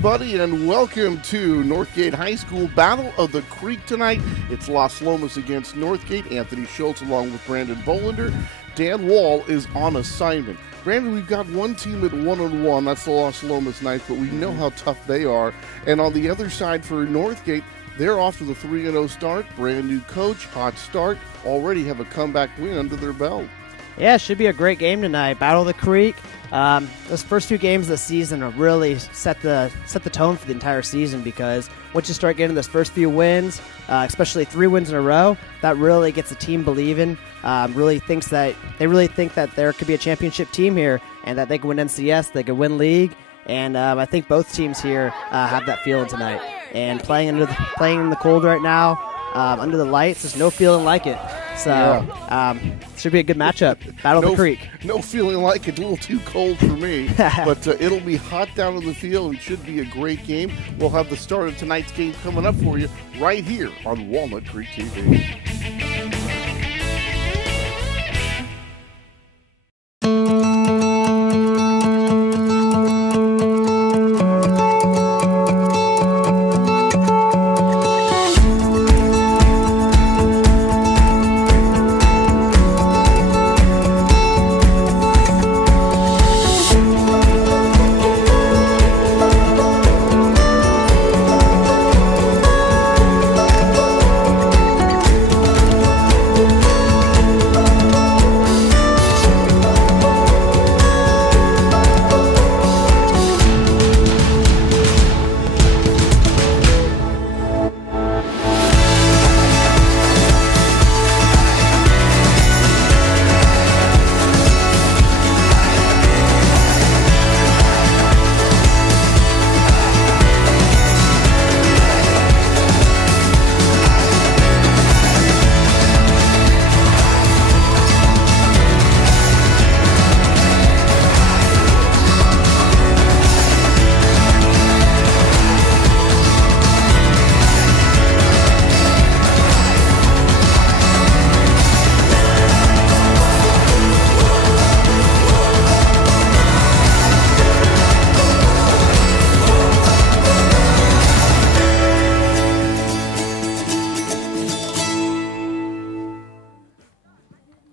everybody, and welcome to Northgate High School Battle of the Creek tonight. It's Las Lomas against Northgate. Anthony Schultz along with Brandon Bolander. Dan Wall is on assignment. Brandon, we've got one team at 1-1. That's the Las Lomas Knights, but we know how tough they are. And on the other side for Northgate, they're off to the 3-0 start. Brand new coach, hot start. Already have a comeback win under their belt. Yeah, it should be a great game tonight. Battle of the Creek. Those first two games of the season have really set the tone for the entire season, because once you start getting those first few wins, especially 3 wins in a row, that really gets the team believing. Really think that there could be a championship team here and that they can win NCS, they could win league, and I think both teams here have that feeling tonight. And playing in the cold right now, under the lights, there's no feeling like it. So, should be a good matchup. Battle of the Creek. No feeling like it. A little too cold for me. But it'll be hot down on the field and should be a great game. We'll have the start of tonight's game coming up for you right here on Walnut Creek TV.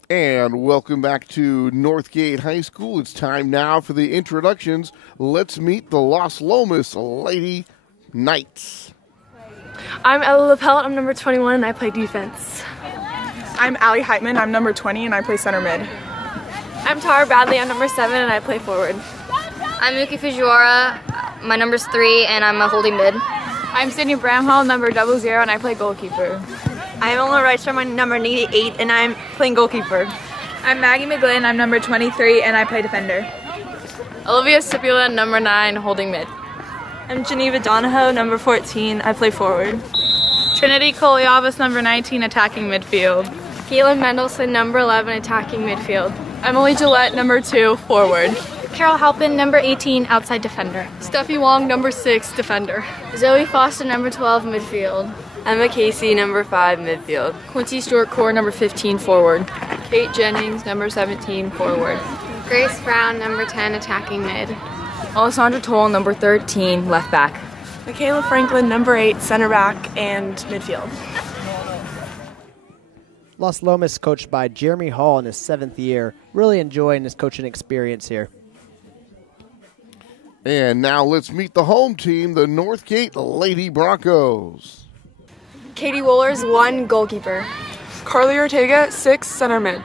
And welcome back to Northgate High School. It's time now for the introductions. Let's meet the Las Lomas Lady Knights. I'm Ella LaPelle, I'm number 21 and I play defense. I'm Allie Heitman, I'm number 20 and I play center mid. I'm Tara Bradley, I'm number 7 and I play forward. I'm Yuki Fujiwara, my number's 3 and I'm a holding mid. I'm Sydney Bramhall, number 00 and I play goalkeeper. I'm Ola Reichstrom, I'm number 88 and I'm playing goalkeeper. I'm Maggie McGlynn, I'm number 23 and I play defender. Olivia Stipula, number 9, holding mid. I'm Geneva Donahoe, number 14, I play forward. Trinity Koliavas, number 19, attacking midfield. Caitlin Mendelson, number 11, attacking midfield. Emily Gillette, number 2, forward. Carol Halpin, number 18, outside defender. Steffi Wong, number 6, defender. Zoe Foster, number 12, midfield. Emma Casey, number 5, midfield. Quincy Stewart Core, number 15, forward. Kate Jennings, number 17, forward. Grace Brown, number 10, attacking mid. Alessandra Toll, number 13, left back. Michaela Franklin, number 8, center back and midfield. Las Lomas coached by Jeremy Hall in his 7th year. Really enjoying his coaching experience here. And now let's meet the home team, the Northgate Lady Broncos. Katie Wohlers, 1, goalkeeper. Carly Ortega, 6, center mid.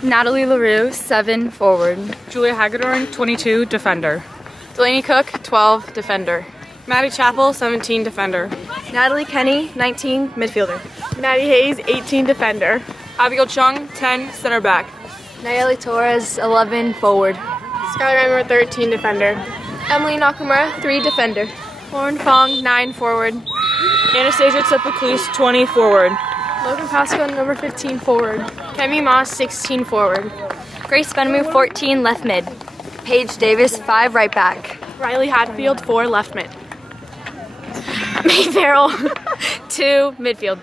Natalie LaRue, 7, forward. Julia Hagedorn, 22, defender. Delaney Cook, 12, defender. Maddie Chappell, 17, defender. Natalie Kenny, 19, midfielder. Maddie Hayes, 18, defender. Abigail Chung, 10, center back. Nayeli Torres, 11, forward. Skylar Reimer, 13, defender. Emily Nakamura, 3, defender. Lauren Fong, 9, forward. Anastasia Tsepacluse, 20, forward. Logan Pasco, number 15, forward. Kemi Moss, 16, forward. Grace Benamou, 14, left mid. Paige Davis, 5, right back. Riley Hatfield, 4, left mid. May Farrell, 2, midfield.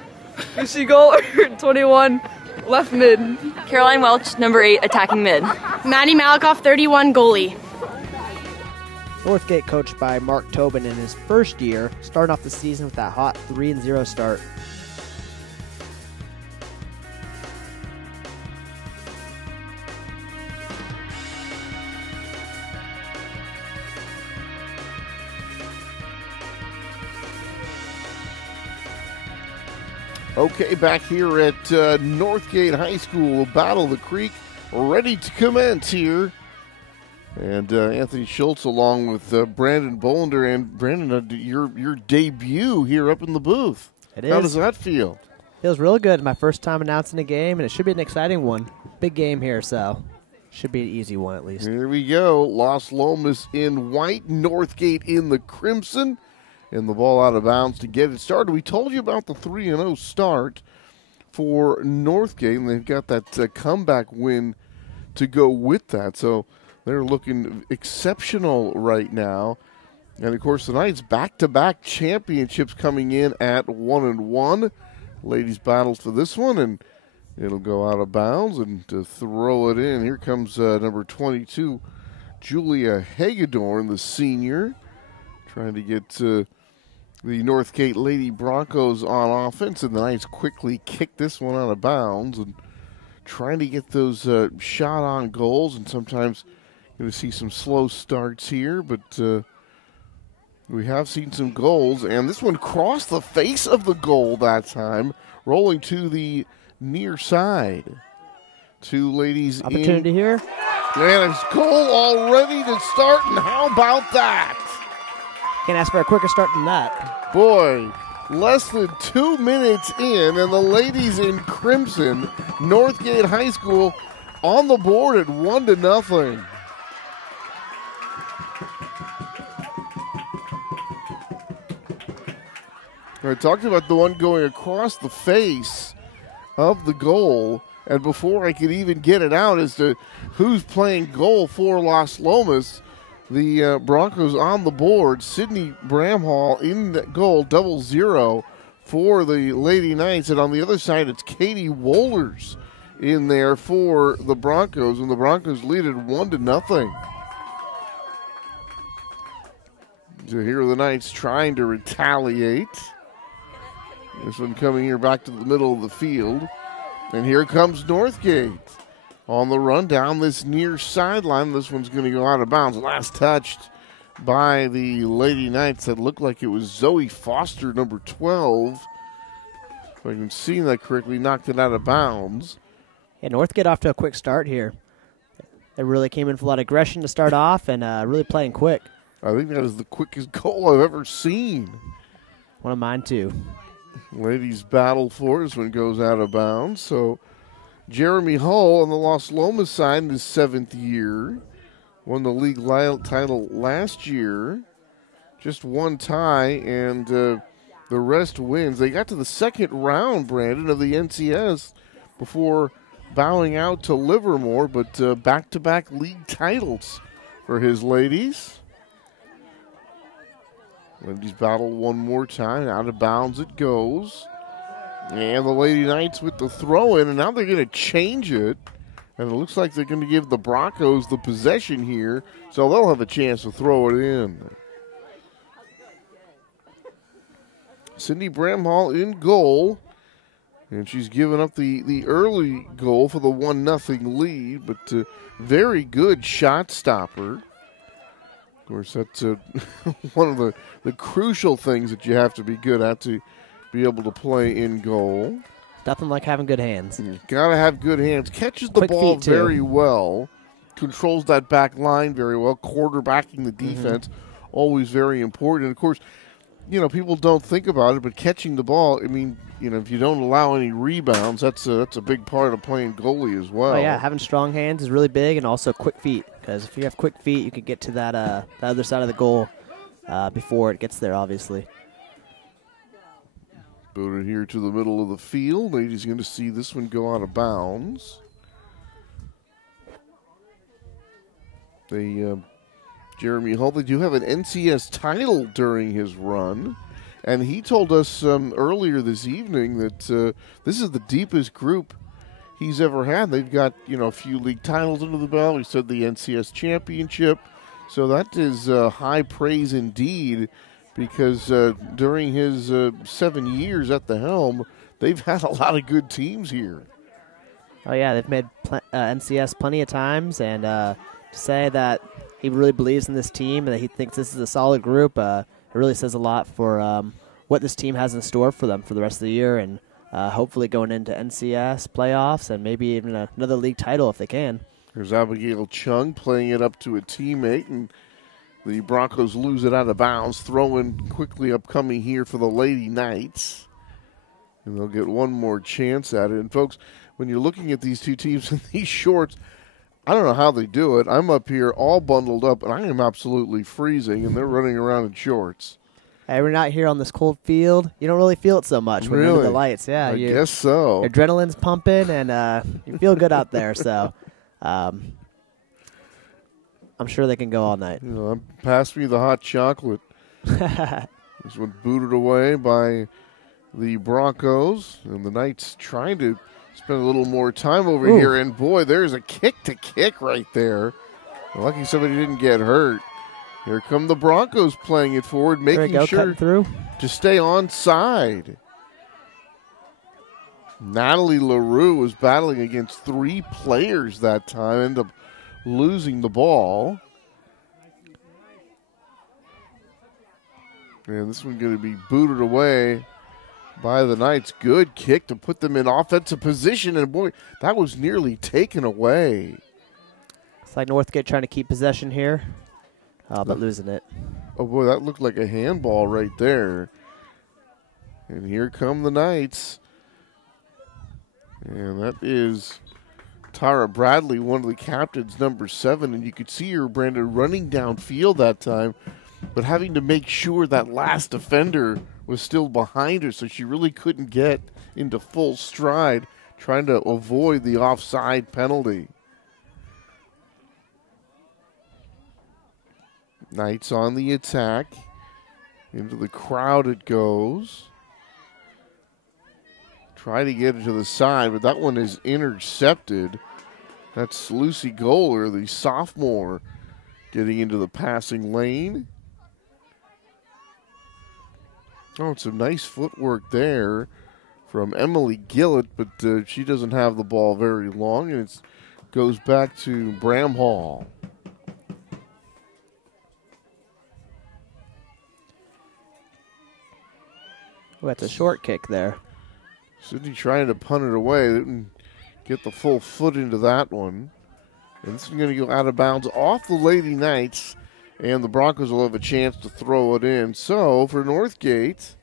Lucy Gold, 21, left mid. Caroline Welch, number 8, attacking mid. Maddie Malakoff, 31, goalie. Northgate, coached by Mark Tobin in his first year, starting off the season with that hot 3-0 start. Okay, back here at Northgate High School, Battle of the Creek, ready to commence here. And Anthony Schultz along with Brandon Bolender. And Brandon, your debut here up in the booth. It is. How does that feel? Feels real good. My first time announcing a game, and it should be an exciting one. Big game here, so should be an easy one at least. Here we go. Las Lomas in white, Northgate in the crimson. And the ball out of bounds to get it started. We told you about the 3-0 start for Northgate, and they've got that comeback win to go with that. So they're looking exceptional right now. And, of course, the Knights back-to-back championships coming in at 1-1. Ladies battles for this one, and it'll go out of bounds. And to throw it in, here comes number 22, Julia Hagedorn, the senior, trying to get the Northgate Lady Broncos on offense, and the Knights quickly kick this one out of bounds and trying to get those shot on goals. And sometimes you're going to see some slow starts here, but we have seen some goals. And this one crossed the face of the goal that time, rolling to the near side. Two ladies opportunity here. And it's goal already to start, and how about that? Can't ask for a quicker start than that. Boy, less than 2 minutes in, and the ladies in crimson, Northgate High School, on the board at 1-0. I talked about the one going across the face of the goal, and before I could even get it out as to who's playing goal for Las Lomas, the Broncos on the board. Sydney Bramhall in the goal, 0-0 for the Lady Knights. And on the other side, it's Katie Wohlers in there for the Broncos. And the Broncos lead it 1-0. So here are the Knights trying to retaliate. This one coming here back to the middle of the field. And here comes Northgate. On the run down this near sideline, this one's going to go out of bounds. Last touched by the Lady Knights. That looked like it was Zoe Foster, number 12. If I can see that correctly, knocked it out of bounds. Yeah, Northgate off to a quick start here. They really came in with a lot of aggression to start off and really playing quick. I think that is the quickest goal I've ever seen. One of mine, too. Ladies battle for this one goes out of bounds. So Jeremy Hull on the Las Lomas side in his 7th year. Won the league title last year. Just one tie, and the rest wins. They got to the second round, Brandon, of the NCS before bowing out to Livermore, but back-to-back league titles for his ladies. Ladies battle one more time. Out of bounds it goes. And the Lady Knights with the throw-in, and now they're going to change it. And it looks like they're going to give the Broncos the possession here, so they'll have a chance to throw it in. Cindy Bramhall in goal. And she's given up the early goal for the 1-0 lead, but very good shot stopper. Of course, that's one of the crucial things that you have to be good at to be able to play in goal. Nothing like having good hands. Got to have good hands. Catches the ball very well. Controls that back line very well. Quarterbacking the defense, always very important. And, of course, you know, people don't think about it, but catching the ball, I mean, you know, if you don't allow any rebounds, that's a big part of playing goalie as well. Oh, yeah, having strong hands is really big, and also quick feet, because if you have quick feet, you can get to that the other side of the goal before it gets there, obviously. Booted here to the middle of the field. Lady's going to see this one go out of bounds. Jeremy Hull, they do have an NCS title during his run. And he told us earlier this evening that this is the deepest group he's ever had. They've got, you know, a few league titles under the belt. He said the NCS championship. So that is high praise indeed, because during his 7 years at the helm, they've had a lot of good teams here. Oh, yeah, they've made NCS plenty of times, and to say that he really believes in this team and that he thinks this is a solid group, it really says a lot for what this team has in store for them for the rest of the year, and hopefully going into NCS playoffs and maybe even another league title if they can. There's Abigail Chung playing it up to a teammate, and the Broncos lose it out of bounds. Throw-in quickly upcoming here for the Lady Knights. And they'll get one more chance at it. And, folks, when you're looking at these two teams in these shorts, I don't know how they do it. I'm up here all bundled up, and I am absolutely freezing, and they're running around in shorts. Hey, we're not here on this cold field. You don't really feel it so much when you're under the lights. Yeah, I guess so. Your adrenaline's pumping, and you feel good out there. So I'm sure they can go all night. Pass me the hot chocolate. This one booted away by the Broncos, and the Knights trying to spend a little more time over here. And, boy, there's a kick right there. Lucky somebody didn't get hurt. Here come the Broncos playing it forward, making sure to stay onside. Natalie LaRue was battling against 3 players that time, ended up losing the ball. And this one's going to be booted away by the Knights. Good kick to put them in offensive position, and boy, that was nearly taken away. It's like Northgate trying to keep possession here, but losing it. Oh boy, that looked like a handball right there. And here come the Knights. And that is Tara Bradley, one of the captains, number 7. And you could see her, Brandon, running downfield that time, but having to make sure that last defender was still behind her, so she really couldn't get into full stride, trying to avoid the offside penalty. Knights on the attack. Into the crowd it goes. Try to get it to the side, but that one is intercepted. That's Lucy Goler, the sophomore, getting into the passing lane. Oh, some nice footwork there from Emily Gillett, but she doesn't have the ball very long, and it goes back to Bramhall. Oh, that's a short kick there. Sydney trying to punt it away. Didn't get the full foot into that one. And this is going to go out of bounds off the Lady Knights, and the Broncos will have a chance to throw it in. So for Northgate,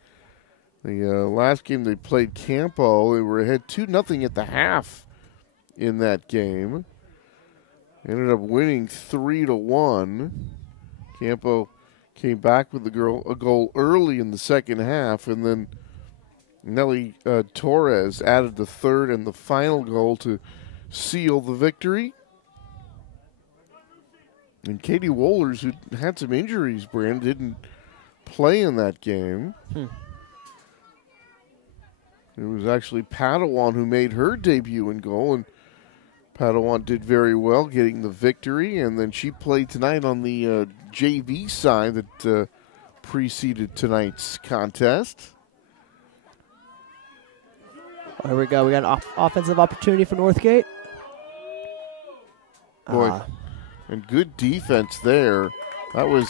the last game they played Campo, they were ahead 2-0 at the half in that game. Ended up winning 3-1. Campo came back with a goal early in the second half, and then Nelly Torres added the third and the final goal to seal the victory. And Katie Wohlers, who had some injuries, Brand, didn't play in that game. It was actually Padawan who made her debut in goal, and Padawan did very well, getting the victory. And then she played tonight on the JV side that preceded tonight's contest. Oh, here we go. We got an offensive opportunity for Northgate. Boy, and good defense there. That was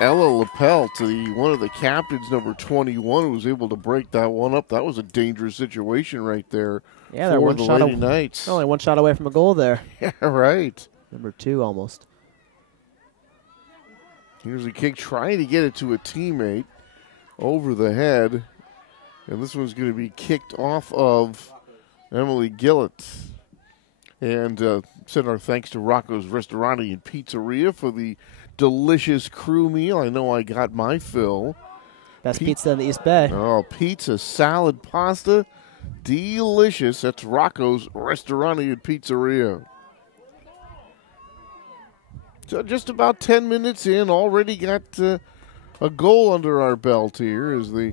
Ella Lapel, one of the captains, number 21, who was able to break that one up. That was a dangerous situation right there for the Lady Knights. Only one shot away from a goal there. Yeah, right. Number 2 almost. Here's a kick trying to get it to a teammate over the head. And this one's going to be kicked off of Emily Gillett. And send our thanks to Rocco's Restaurante and Pizzeria for the delicious crew meal. I know I got my fill. Best pizza in the East Bay. Oh, pizza, salad, pasta. Delicious. That's Rocco's Restaurante and Pizzeria. So just about 10 minutes in, already got a goal under our belt here as the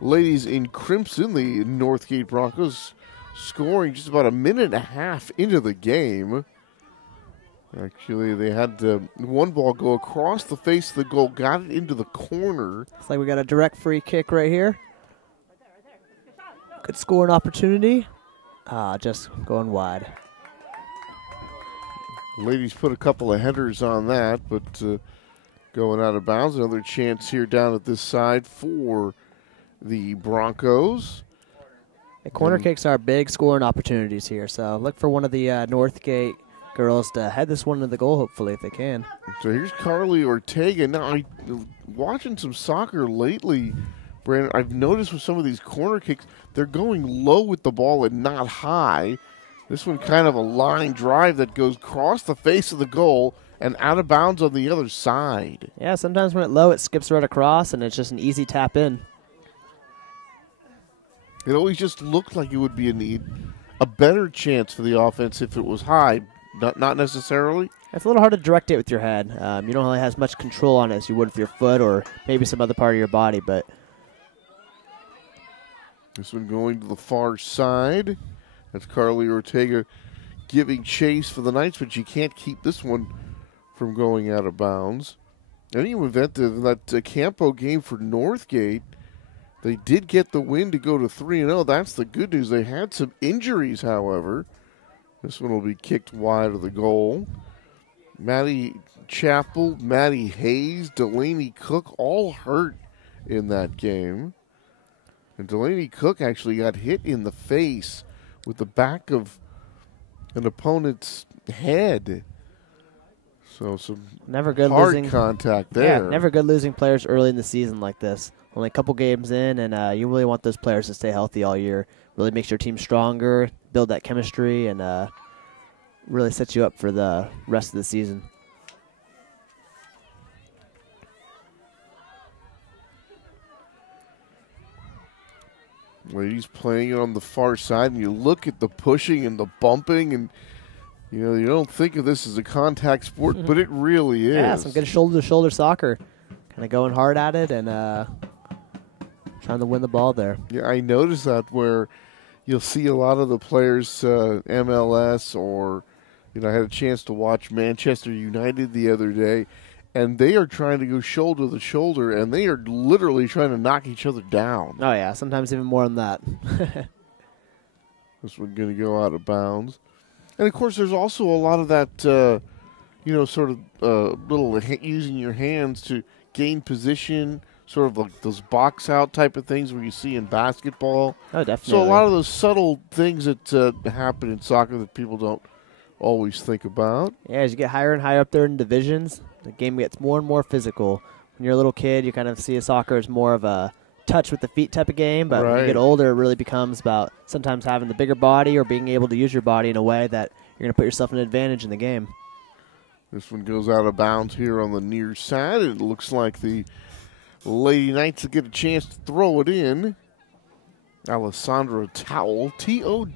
ladies in crimson, the Northgate Broncos, scoring just about a minute and a half into the game. Actually, they had one ball go across the face of the goal, got it into the corner. It's like we got a direct free kick right here. Good scoring opportunity. Just going wide. Ladies put a couple of headers on that, but going out of bounds. Another chance here down at this side for the Broncos. The corner kicks are big scoring opportunities here, so look for one of the Northgate girls to head this one into the goal, hopefully, if they can. So here's Carly Ortega. Now, watching some soccer lately, Brandon, I've noticed with some of these corner kicks, they're going low with the ball and not high. This one kind of a line drive that goes across the face of the goal and out of bounds on the other side. Yeah, sometimes when it's low, it skips right across, and it's just an easy tap in. It always just looked like it would be a better chance for the offense if it was high. Not necessarily. It's a little hard to direct it with your head. You don't really have as much control on it as you would with your foot or maybe some other part of your body. But this one going to the far side. That's Carly Ortega giving chase for the Knights, but you can't keep this one from going out of bounds. In any event, that Campo game for Northgate, they did get the win to go to 3-0. That's the good news. They had some injuries, however. This one will be kicked wide of the goal. Maddie Chappell, Maddie Hayes, Delaney Cook all hurt in that game. And Delaney Cook actually got hit in the face with the back of an opponent's head. So some never good hard losing contact there. Yeah, never good losing players early in the season like this. Only a couple games in, and you really want those players to stay healthy all year. Really makes your team stronger, build that chemistry, and really sets you up for the rest of the season. Ladies playing it on the far side, and you look at the pushing and the bumping, and you don't think of this as a contact sport, but it really is. Yeah, some good shoulder-to-shoulder soccer. Kind of going hard at it and trying to win the ball there. Yeah, I noticed that where you'll see a lot of the players, MLS, or I had a chance to watch Manchester United the other day, and they are trying to go shoulder to shoulder, and they are literally trying to knock each other down. Oh, yeah, sometimes even more than that. This one's going to go out of bounds. And, of course, there's also a lot of that, sort of little using your hands to gain position, sort of like those box-out type of things where you see in basketball. Oh, definitely. So a lot of those subtle things that happen in soccer that people don't always think about. Yeah, as you get higher and higher up there in divisions, the game gets more and more physical. When you're a little kid, you kind of see soccer as more of a touch with the feet type of game, but when you get older, it really becomes about sometimes having the bigger body or being able to use your body in a way that you're going to put yourself in an advantage in the game. This one goes out of bounds here on the near side. It looks like the Lady Knights will get a chance to throw it in. Alessandra Towle, Towle.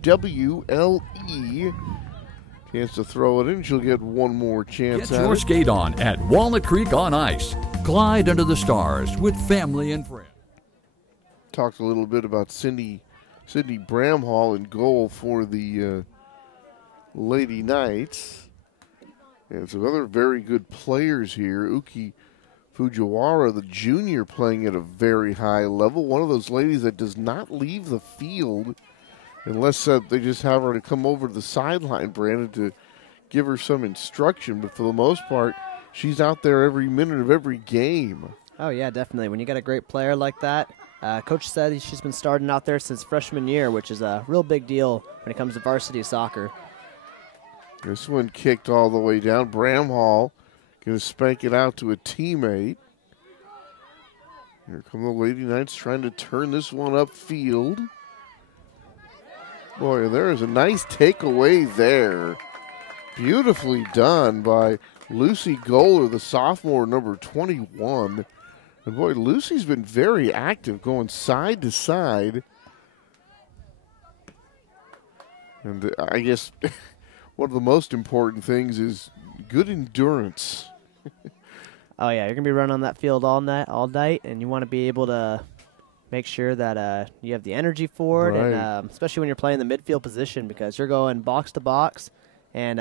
Chance to throw it in. She'll get one more chance Get your skate on at Walnut Creek on ice. Glide under the stars with family and friends. Talked a little bit about Sydney Bramhall in goal for the Lady Knights. And some other very good players here. Uki Fujiwara, the junior, playing at a very high level. One of those ladies that does not leave the field unless they just have her to come over to the sideline, Brandon, to give her some instruction. But for the most part, she's out there every minute of every game. Oh, yeah, definitely. When you got a great player like that, Coach said she's been starting out there since freshman year, which is a real big deal when it comes to varsity soccer. This one kicked all the way down. Bramhall going to spank it out to a teammate. Here come the Lady Knights trying to turn this one upfield. Boy, there is a nice takeaway there. Beautifully done by Lucy Goller, the sophomore, number 21. And boy, Lucy's been very active, going side to side. And I guess one of the most important things is good endurance. Oh, yeah, you're going to be running on that field all night, and you want to be able to make sure that you have the energy for it, and especially when you're playing the midfield position, because you're going box to box, and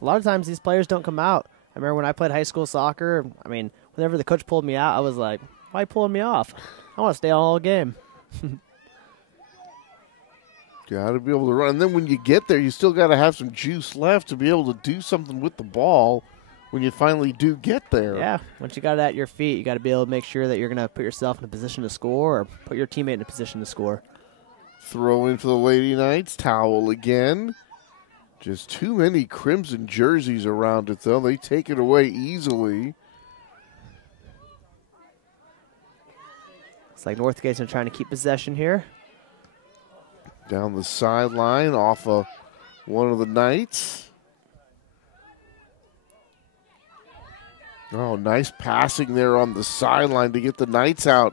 A lot of times these players don't come out. I remember when I played high school soccer, I mean, whenever the coach pulled me out, I was like, why are you pulling me off? I want to stay all game. Got to be able to run. And then when you get there, you still got to have some juice left to be able to do something with the ball when you finally do get there. Yeah, once you got it at your feet, you got to be able to make sure that you're going to put yourself in a position to score or put your teammate in a position to score. Throw in for the Lady Knights. Towel again. Just too many crimson jerseys around it, though. They take it away easily. It's like Northgate's trying to keep possession here. Down the sideline off of one of the Knights. Oh, nice passing there on the sideline to get the Knights out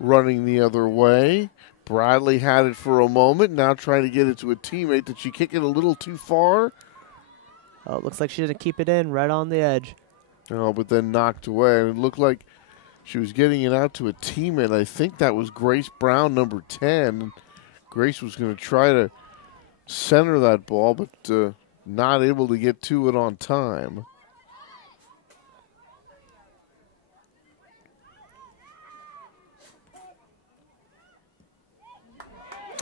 running the other way. Bradley had it for a moment, now trying to get it to a teammate. Did she kick it a little too far? Oh, it looks like she didn't keep it in, right on the edge. Oh, but then knocked away. And it looked like she was getting it out to a teammate. I think that was Grace Brown, number 10. Grace was going to try to center that ball, but not able to get to it on time.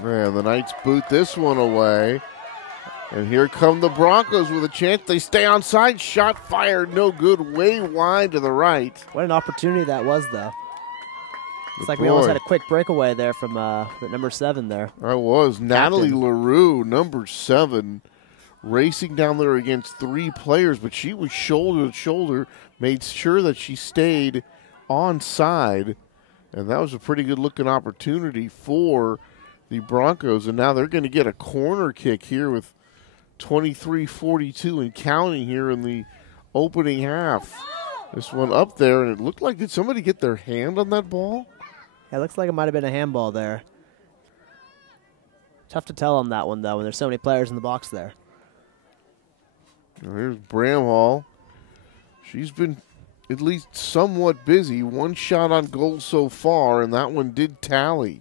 And the Knights boot this one away. And here come the Broncos with a chance. They stay onside. Shot fired. No good. Way wide to the right. What an opportunity that was, though. It's like we almost had a quick breakaway there from the number 7 there. That was. Natalie LaRue, number 7, racing down there against 3 players. But she was shoulder to shoulder. Made sure that she stayed onside. And that was a pretty good-looking opportunity for the Broncos, and now they're going to get a corner kick here with 23:42 and counting here in the opening half. This one up there, and it looked like, did somebody get their hand on that ball? Yeah, it looks like it might have been a handball there. Tough to tell on that one, though, when there's so many players in the box there. Now here's Bramhall. She's been at least somewhat busy. 1 shot on goal so far, and that one did tally.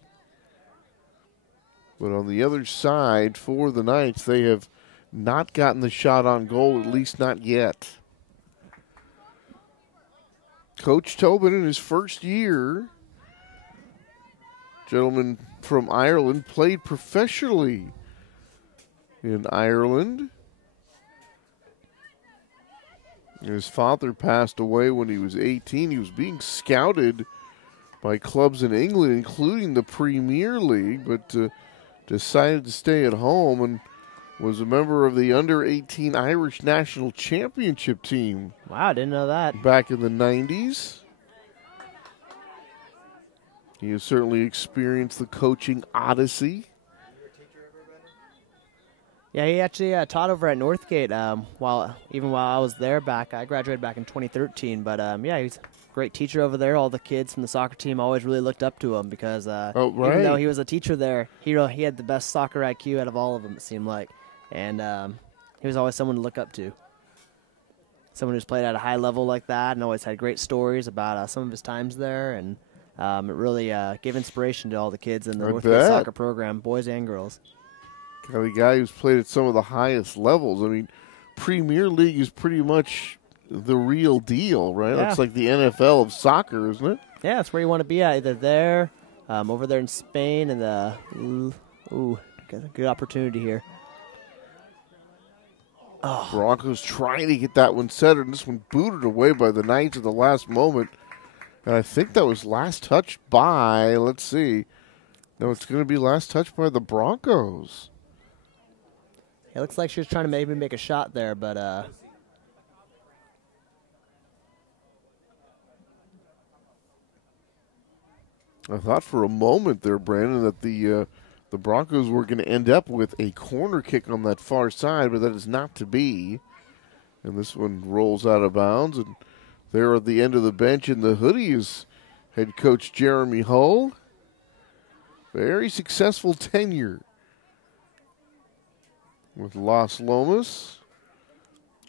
But on the other side, for the Knights, they have not gotten the shot on goal, at least not yet. Coach Tobin in his first year, gentleman from Ireland, played professionally in Ireland. His father passed away when he was 18. He was being scouted by clubs in England, including the Premier League, but decided to stay at home and was a member of the under-18 Irish national championship team. Wow, I didn't know that. Back in the 90s. He has certainly experienced the coaching odyssey. Yeah, he actually taught over at Northgate while I was there back. I graduated back in 2013, but yeah, he's a great teacher over there. All the kids from the soccer team always really looked up to him because even though he was a teacher there, he had the best soccer IQ out of all of them, it seemed like. And he was always someone to look up to. Someone who's played at a high level like that and always had great stories about some of his times there. And it really gave inspiration to all the kids in the Northgate soccer program, boys and girls. Got a guy who's played at some of the highest levels. I mean, Premier League is pretty much the real deal, right? Yeah. It's like the NFL of soccer, isn't it? Yeah, that's where you want to be at, either there, over there in Spain, and got a good opportunity here. Oh. Broncos trying to get that one centered, and this one booted away by the Knights at the last moment. And I think that was last touched by, let's see. No, it's going to be last touched by the Broncos. It looks like she was trying to maybe make a shot there, but I thought for a moment there, Brandon, that the Broncos were going to end up with a corner kick on that far side, but that is not to be. And this one rolls out of bounds, and there at the end of the bench in the hoodie is head coach Jeremy Hull. Very successful tenure with Las Lomas.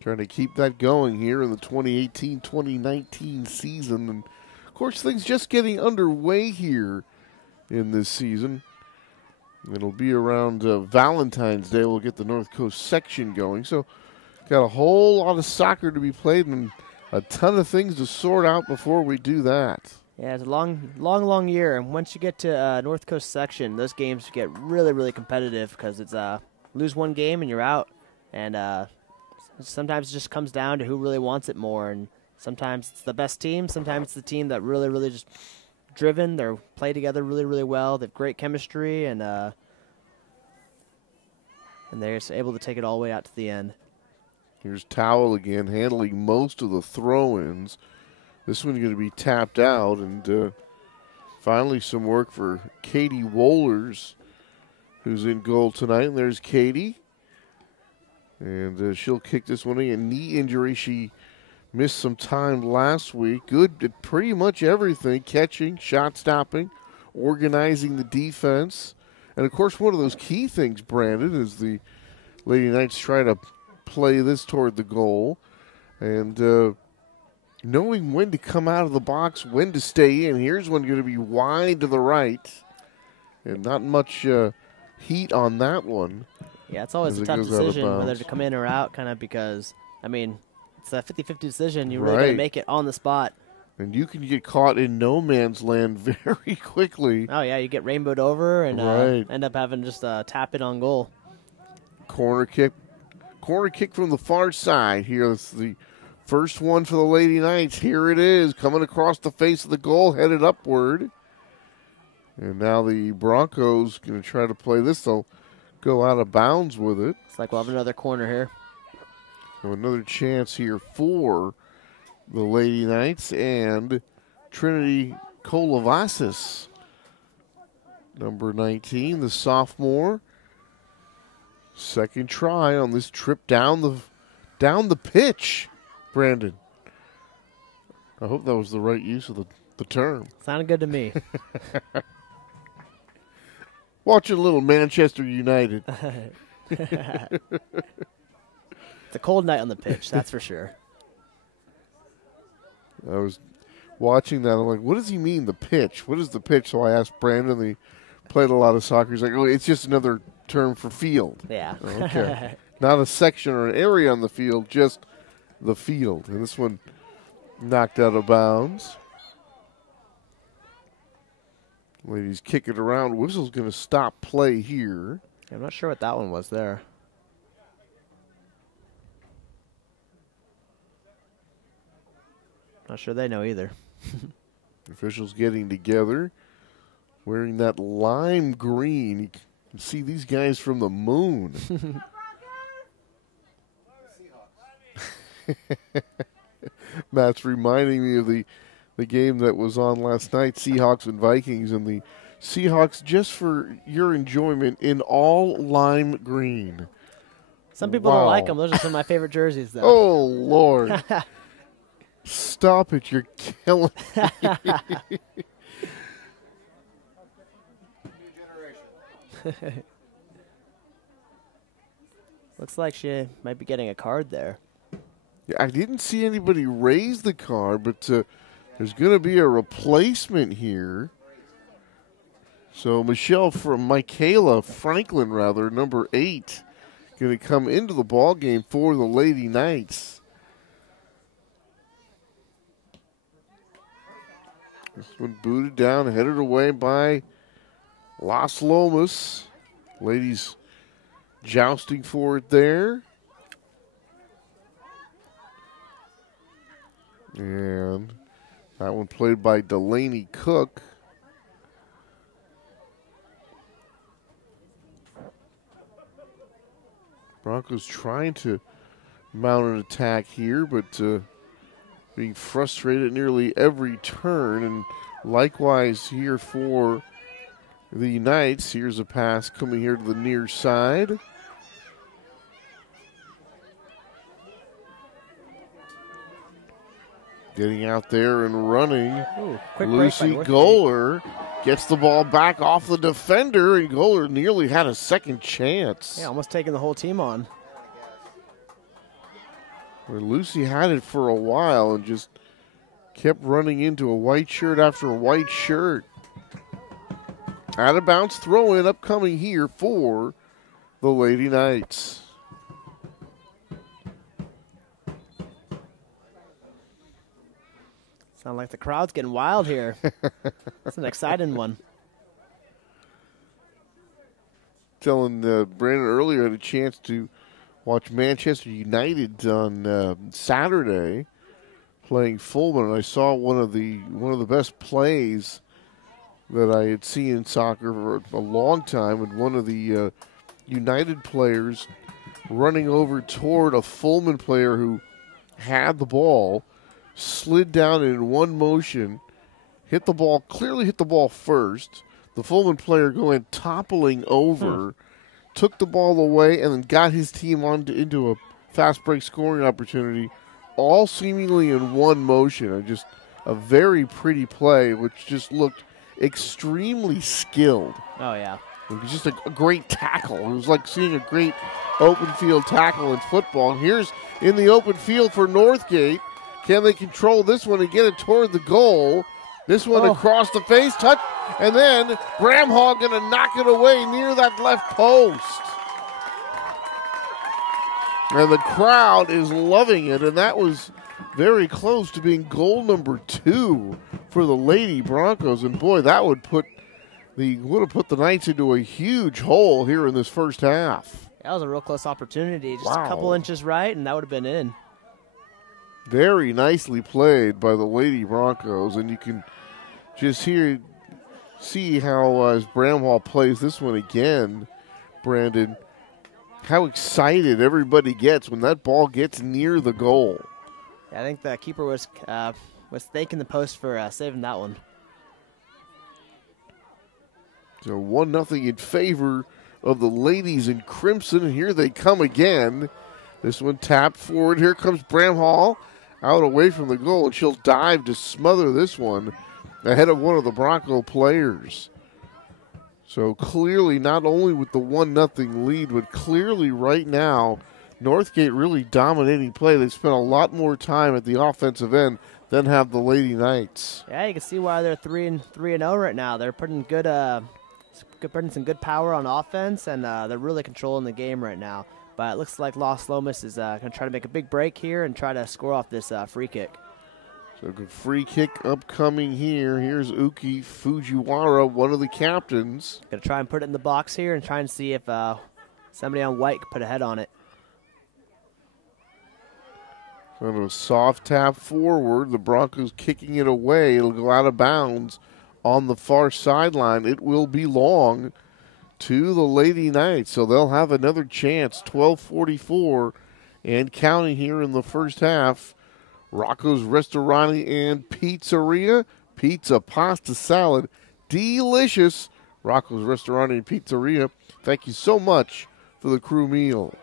Trying to keep that going here in the 2018-2019 season. And, of course, things just getting underway here in this season. It'll be around Valentine's Day. We'll get the North Coast section going. So Got a whole lot of soccer to be played and a ton of things to sort out before we do that. Yeah, it's a long year. And once you get to North Coast section, those games get really, really competitive because it's lose one game and you're out. And sometimes it just comes down to who really wants it more. And sometimes it's the best team. Sometimes it's the team that really, really just driven. They play together really, really well. They have great chemistry, and they're just able to take it all the way out to the end. Here's Towel again, handling most of the throw-ins. This one's going to be tapped out, and finally some work for Katie Wohlers, who's in goal tonight. And there's Katie, and she'll kick this one in. A knee injury. She missed some time last week. Good at pretty much everything, catching, shot stopping, organizing the defense. And, of course, one of those key things, Brandon, is the Lady Knights try to play this toward the goal. And knowing when to come out of the box, when to stay in. Here's one going to be wide to the right. And not much heat on that one. Yeah, it's always a tough decision whether to come in or out, kind of because, I mean, it's a 50-50 decision. You really got to make it on the spot. And you can get caught in no man's land very quickly. Oh, yeah, you get rainbowed over and end up having just tap it on goal. Corner kick from the far side. Here's the first one for the Lady Knights. Here it is, coming across the face of the goal, headed upward. And now the Broncos going to try to play this. They'll go out of bounds with it. It's like we'll have another corner here. So another chance here for the Lady Knights and Trinity Kolevasis, number 19, the sophomore. Second try on this trip down the pitch, Brandon. I hope that was the right use of the term. Sounded good to me. Watching a little Manchester United. It's a cold night on the pitch, that's for sure. I was watching that. I'm like, what does he mean, the pitch? What is the pitch? So I asked Brandon. He played a lot of soccer. He's like, oh, it's just another term for field. Yeah. Okay. Not a section or an area on the field, just the field. And this one knocked out of bounds. Ladies kick it around. Whistle's going to stop play here. I'm not sure what that one was there. Not sure they know either. Officials getting together, wearing that lime green. You can see these guys from the moon. Matt's reminding me of the game that was on last night, Seahawks and Vikings, and the Seahawks, just for your enjoyment, in all lime green. Some people don't like them. Those are some of my favorite jerseys, though. Oh, Lord. Stop it. You're killing me. Looks like she might be getting a card there. Yeah, I didn't see anybody raise the card, but there's going to be a replacement here. So Michaela Franklin, number 8, going to come into the ball game for the Lady Knights. This one booted down, headed away by Las Lomas. Ladies jousting for it there. And that one played by Delaney Cook. Broncos trying to mount an attack here, but being frustrated at nearly every turn. And likewise here for the Knights. Here's a pass coming here to the near side. Getting out there and running. Ooh, Lucy Goler gets the ball back off the defender, and Goler nearly had a second chance. Yeah, almost taking the whole team on. Where Lucy had it for a while and just kept running into a white shirt after a white shirt. Out of bounds throw in upcoming here for the Lady Knights. Sound like the crowd's getting wild here. It's an exciting one. Telling Brandon earlier, I had a chance to watch Manchester United on Saturday playing Fulham, and I saw one of the best plays that I had seen in soccer for a long time, and one of the United players running over toward a Fulham player who had the ball, slid down in one motion, clearly hit the ball first. The Fulham player going toppling over, took the ball away, and then got his team into a fast break scoring opportunity, all seemingly in one motion. And just a very pretty play, which just looked extremely skilled. Oh, yeah. It was just a great tackle. It was like seeing a great open field tackle in football. And here's in the open field for Northgate. Can they control this one and get it toward the goal? This one across the face, touch, and then Bramhall going to knock it away near that left post. And the crowd is loving it, and that was very close to being goal number 2 for the Lady Broncos. And boy, that would have put the Knights into a huge hole here in this first half. That was a real close opportunity. Just a couple inches right, and that would have been in. Very nicely played by the Lady Broncos, and you can just see how as Bramhall plays this one again, Brandon, how excited everybody gets when that ball gets near the goal. Yeah, I think the keeper was thanking the post for saving that one. So 1-0 in favor of the ladies in crimson, and here they come again. This one tapped forward. Here comes Bramhall out away from the goal, and she'll dive to smother this one ahead of one of the Bronco players. So clearly, not only with the 1-0 lead, but clearly right now, Northgate really dominating play. They spent a lot more time at the offensive end than have the Lady Knights. Yeah, you can see why they're 3-0 right now. They're putting putting some good power on offense, and they're really controlling the game right now. But it looks like Las Lomas is going to try to make a big break here and try to score off this free kick. So good free kick upcoming here. Here's Uki Fujiwara, one of the captains. Going to try and put it in the box here and try and see if somebody on white can put a head on it. Kind of a soft tap forward. The Broncos kicking it away. It'll go out of bounds on the far sideline. It will belong to the Lady Knights, so they'll have another chance. 12:44 and counting here in the first half. Rocco's Restaurante and Pizzeria. Pizza, pasta, salad. Delicious. Rocco's Restaurante and Pizzeria. Thank you so much for the crew meal.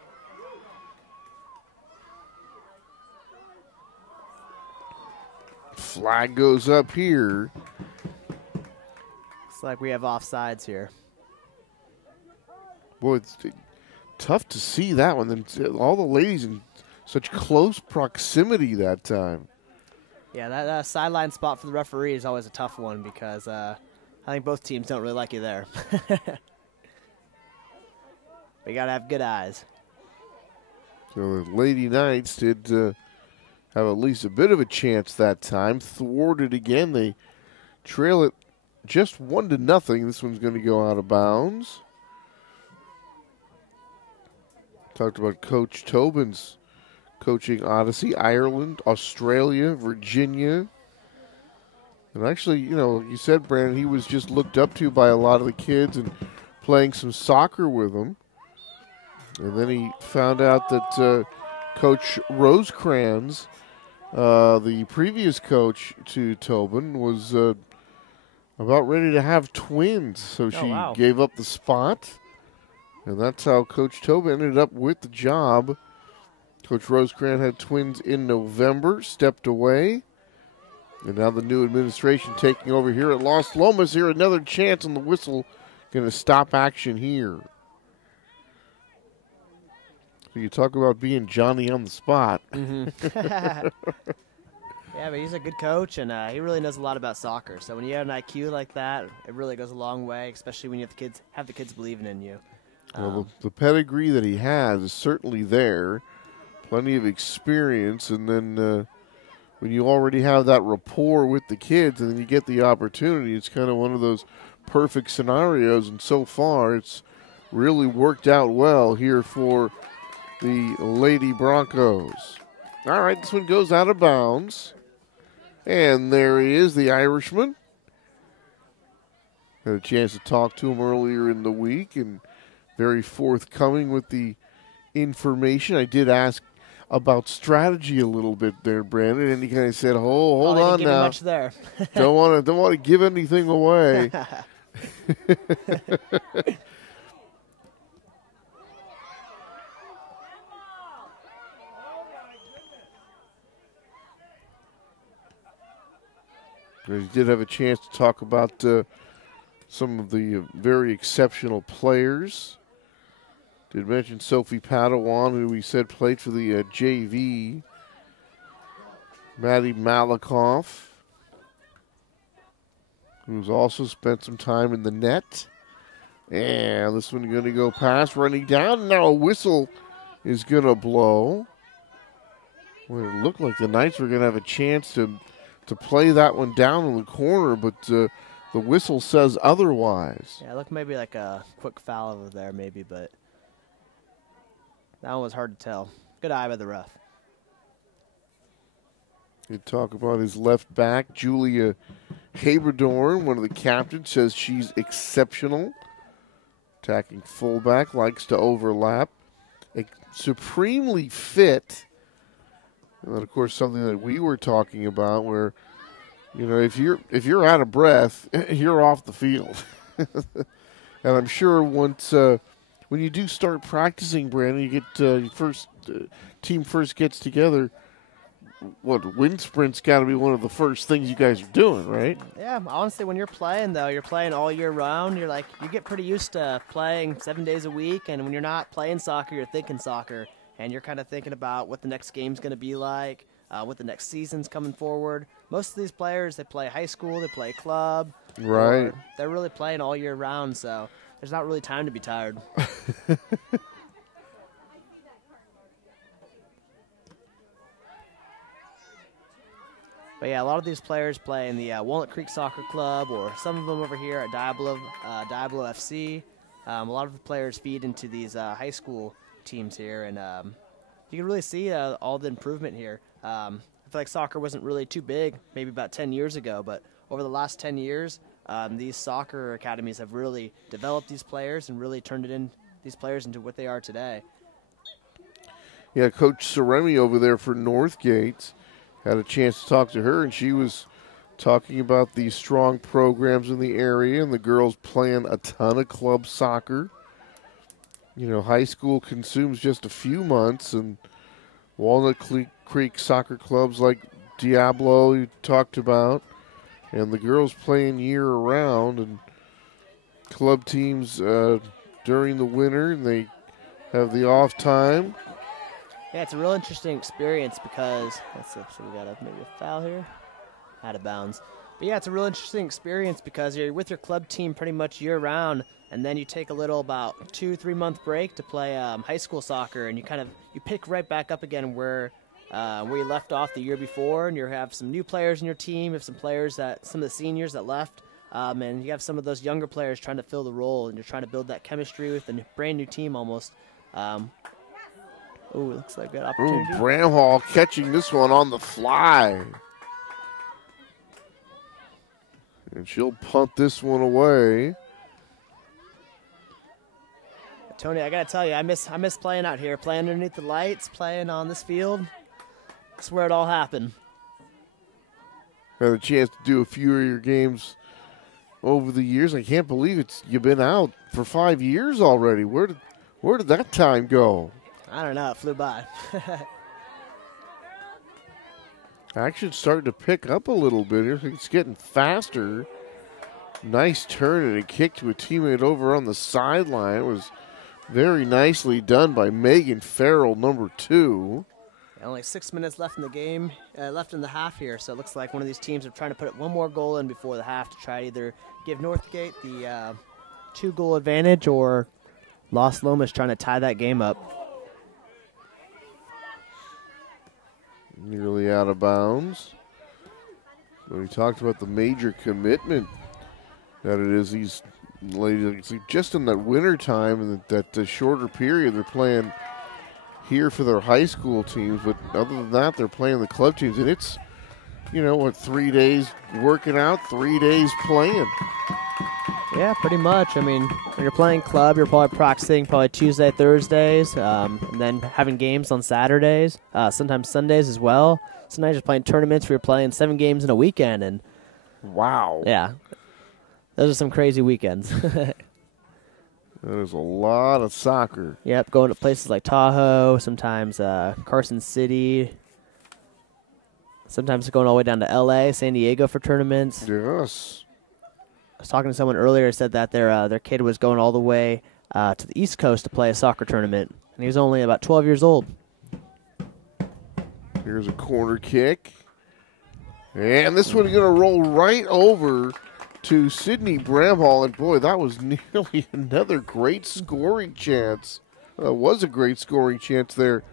Flag goes up here. Looks like we have offsides here. Boy, it's tough to see that one. Then all the ladies in such close proximity that time. Yeah, that sideline spot for the referee is always a tough one because I think both teams don't really like you there. We got to have good eyes. So the Lady Knights did have at least a bit of a chance that time. Thwarted again. They trail it just 1-0. This one's going to go out of bounds. Talked about Coach Tobin's coaching odyssey. Ireland, Australia, Virginia. And actually, you said, Brandon, he was just looked up to by a lot of the kids and playing some soccer with them. And then he found out that Coach Rosecrans, the previous coach to Tobin, was about ready to have twins. So she gave up the spot. And that's how Coach Tobin ended up with the job. Coach Rosecrans had twins in November, stepped away. And now the new administration taking over here at Las Lomas. Here, another chance on the whistle. Going to stop action here. So you talk about being Johnny on the spot. Mm-hmm. Yeah, but he's a good coach, and he really knows a lot about soccer. So when you have an IQ like that, it really goes a long way, especially when you have the kids believing in you. Well, the pedigree that he has is certainly there. Plenty of experience, and then when you already have that rapport with the kids and then you get the opportunity, it's kind of one of those perfect scenarios. And so far, it's really worked out well here for the Lady Broncos. All right, this one goes out of bounds. And there he is, the Irishman. Had a chance to talk to him earlier in the week and very forthcoming with the information. I did ask about strategy a little bit there, Brandon, and he kind of said, hold on now. Much there. don't want to give anything away. He did have a chance to talk about some of the very exceptional players. Did mention Sophie Padawan, who we said played for the JV. Maddie Malakoff, who's also spent some time in the net. And this one going to go past, running down. Now a whistle is going to blow. Well, it looked like the Knights were going to have a chance to play that one down in the corner, but the whistle says otherwise. Yeah, look, maybe like a quick foul over there, maybe, but that one was hard to tell. Good eye by the ref. You talk about his left back, Julia Haberdorn, one of the captains, says she's exceptional. Attacking fullback, likes to overlap. Supremely fit. And then, of course, something that we were talking about where, you know, if you're out of breath, you're off the field. And I'm sure once when you do start practicing, Brandon, you get team first gets together. What, wind sprint's got to be one of the first things you guys are doing, right? Yeah, honestly, when you're playing, though, you're playing all year round. You're like, you get pretty used to playing 7 days a week, and when you're not playing soccer, you're thinking soccer. And you're kind of thinking about what the next game's going to be like, what the next season's coming forward. Most of these players, they play high school, they play club. Right. They're really playing all year round, so there's not really time to be tired. But, yeah, a lot of these players play in the Walnut Creek Soccer Club, or some of them over here at Diablo FC. A lot of the players feed into these high school teams here, and you can really see all the improvement here. I feel like soccer wasn't really too big maybe about 10 years ago, but over the last 10 years, these soccer academies have really developed these players and really turned these players into what they are today. Yeah, Coach Ceremi over there for Northgate had a chance to talk to her, and she was talking about the strong programs in the area and the girls playing a ton of club soccer. You know, high school consumes just a few months, and Walnut Creek soccer clubs like Diablo you talked about, and the girls playing year-round, and club teams during the winter, and they have the off time. Yeah, it's a real interesting experience because, let's see, so we got maybe a foul here, out of bounds. But yeah, it's a real interesting experience because you're with your club team pretty much year-round, and then you take a little about 2-3 month break to play high school soccer, and you pick right back up again where you left off the year before, and you have some new players in your team, you have some of the seniors that left, and you have some of those younger players trying to fill the role, and you're trying to build that chemistry with a brand new team almost. Looks like a good opportunity. Bramhall catching this one on the fly. And she'll punt this one away. Tony, I got to tell you, I miss playing out here, playing underneath the lights, playing on this field. That's where it all happened. Had a chance to do a few of your games over the years. I can't believe you've been out for 5 years already. Where did that time go? I don't know. It flew by. Action's starting to pick up a little bit here. It's getting faster. Nice turn and a kick to a teammate over on the sideline. It was very nicely done by Megan Farrell, number 2. Only 6 minutes left in the game, left in the half here, so it looks like one of these teams are trying to put one more goal in before the half to try to either give Northgate the 2-goal advantage or Las Lomas trying to tie that game up. Nearly out of bounds. We talked about the major commitment that it is these ladies. Just in that winter time and that shorter period, they're playing here for their high school teams. But other than that, they're playing the club teams. And it's, 3 days working out, 3 days playing. Yeah, pretty much. I mean, when you're playing club, you're probably practicing Tuesday, Thursdays, and then having games on Saturdays, sometimes Sundays as well. Sometimes you're playing tournaments where you're playing 7 games in a weekend. And wow. Yeah. Those are some crazy weekends. That is a lot of soccer. Yep, going to places like Tahoe, sometimes Carson City, sometimes going all the way down to L.A., San Diego for tournaments. Yes. I was talking to someone earlier who said that their kid was going all the way to the East Coast to play a soccer tournament, and he was only about 12 years old. Here's a corner kick. And this one is going to roll right over to Sydney Bramhall. And, boy, that was nearly another great scoring chance. Was a great scoring chance there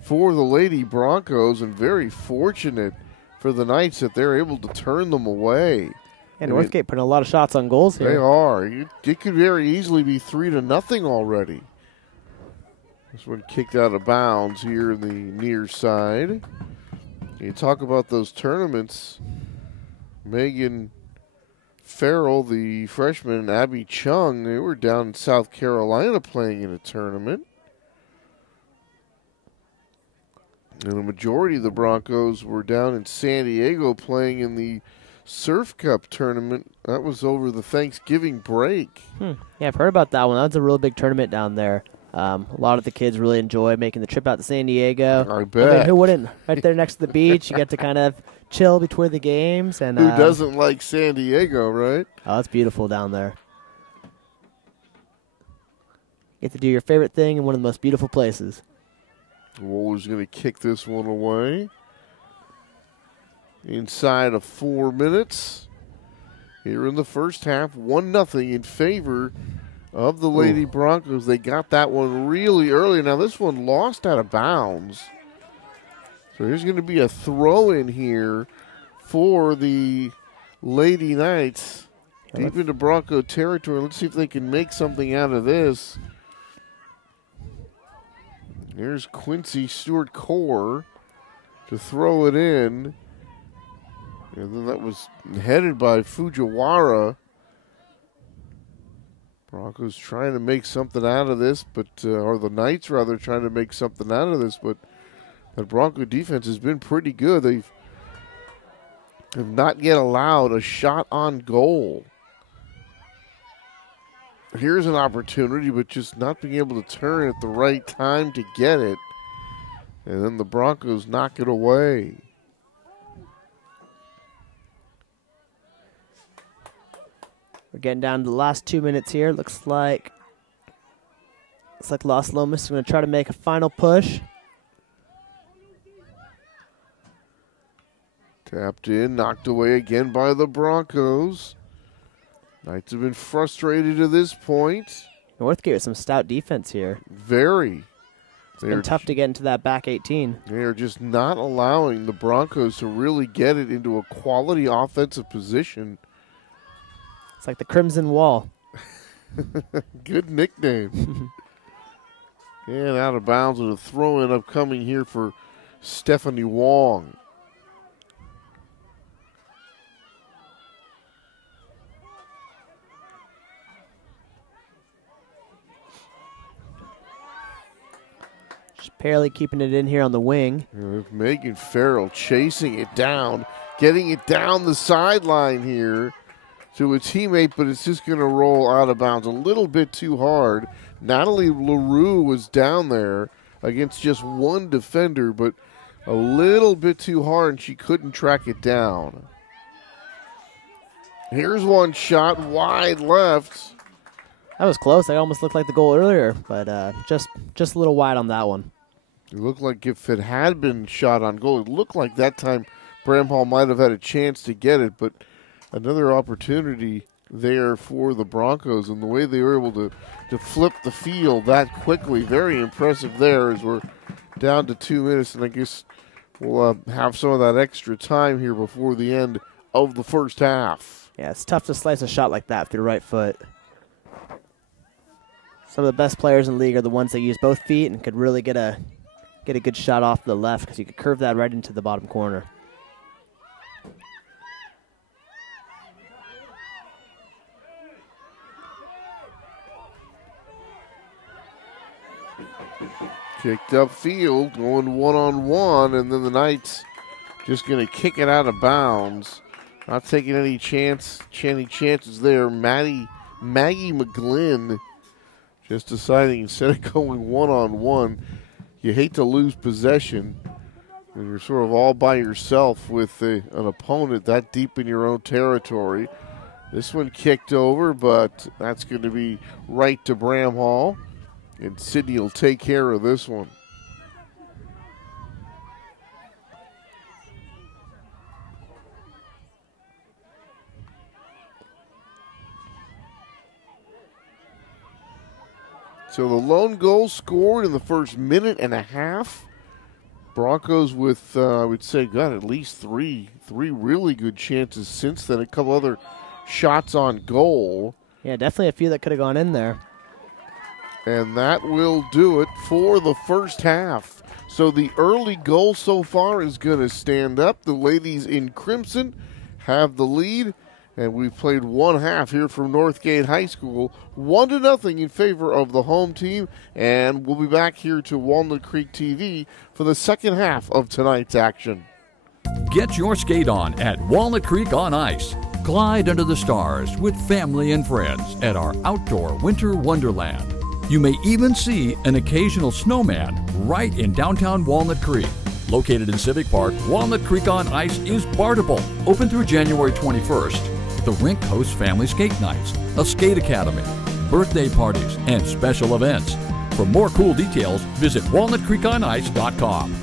for the Lady Broncos, and very fortunate for the Knights that they're able to turn them away. And Northgate putting a lot of shots on goals here. They are. It could very easily be 3-0 already. This one kicked out of bounds here in the near side. You talk about those tournaments. Megan Farrell, the freshman, and Abby Chung, they were down in South Carolina playing in a tournament. And the majority of the Broncos were down in San Diego playing in the Surf Cup tournament. That was over the Thanksgiving break. Yeah, I've heard about that one. That was a real big tournament down there. A lot of the kids really enjoy making the trip out to San Diego. I bet. I mean, who wouldn't? Right there next to the beach. You get to kind of chill between the games. And who doesn't like San Diego, right? Oh, it's beautiful down there. You get to do your favorite thing in one of the most beautiful places. Waller's going to kick this one away. Inside of 4 minutes. Here in the first half, 1-0 in favor of the Lady Broncos. They got that one really early. Now this one lost out of bounds. So there's going to be a throw-in here for the Lady Knights deep into Bronco territory. Let's see if they can make something out of this. Here's Quincy Stewart-Core to throw it in. And then that was headed by Fujiwara. Broncos trying to make something out of this, but or the Knights rather trying to make something out of this, but the Bronco defense has been pretty good. They have not yet allowed a shot on goal. Here's an opportunity, but just not being able to turn at the right time to get it. And then the Broncos knock it away. We're getting down to the last 2 minutes here. Looks like Las Lomas is going to try to make a final push. Tapped in, knocked away again by the Broncos. Knights have been frustrated to this point. Northgate with some stout defense here. Very. It's been tough to get into that back 18. They are just not allowing the Broncos to really get it into a quality offensive position. It's like the Crimson Wall. Good nickname. And out of bounds with a throw-in upcoming here for Stephanie Wong. Just barely keeping it in here on the wing. Megan Farrell chasing it down, getting it down the sideline here to a teammate, but it's just going to roll out of bounds a little bit too hard. Natalie LaRue was down there against just one defender, but a little bit too hard, and she couldn't track it down. Here's one shot wide left. That was close. That almost looked like the goal earlier, but just a little wide on that one. It looked like if it had been shot on goal, it looked like that time Bramhall might have had a chance to get it, but another opportunity there for the Broncos, and the way they were able to flip the field that quickly, very impressive there as we're down to 2 minutes, and I guess we'll have some of that extra time here before the end of the first half. Yeah, it's tough to slice a shot like that with your right foot. Some of the best players in the league are the ones that use both feet and could really get a good shot off the left because you could curve that right into the bottom corner. Kicked upfield, going one-on-one, and then the Knights just going to kick it out of bounds. Not taking any chances there. Maggie McGlynn just deciding instead of going one-on-one, you hate to lose possession, and you're sort of all by yourself with an opponent that deep in your own territory. This one kicked over, but that's going to be right to Bramhall, and Sydney will take care of this one. So the lone goal scored in the first minute and a half. Broncos with, I would say, got at least three really good chances since then. A couple other shots on goal. Yeah, definitely a few that could have gone in there. And that will do it for the first half. So the early goal so far is going to stand up. The ladies in crimson have the lead. And we've played one half here from Northgate High School, 1-0 in favor of the home team. And we'll be back here to Walnut Creek TV for the second half of tonight's action. Get your skate on at Walnut Creek on Ice. Glide under the stars with family and friends at our outdoor winter wonderland. You may even see an occasional snowman right in downtown Walnut Creek. Located in Civic Park, Walnut Creek on Ice is boardable. Open through January 21st. The rink hosts family skate nights, a skate academy, birthday parties, and special events. For more cool details, visit walnutcreekonice.com.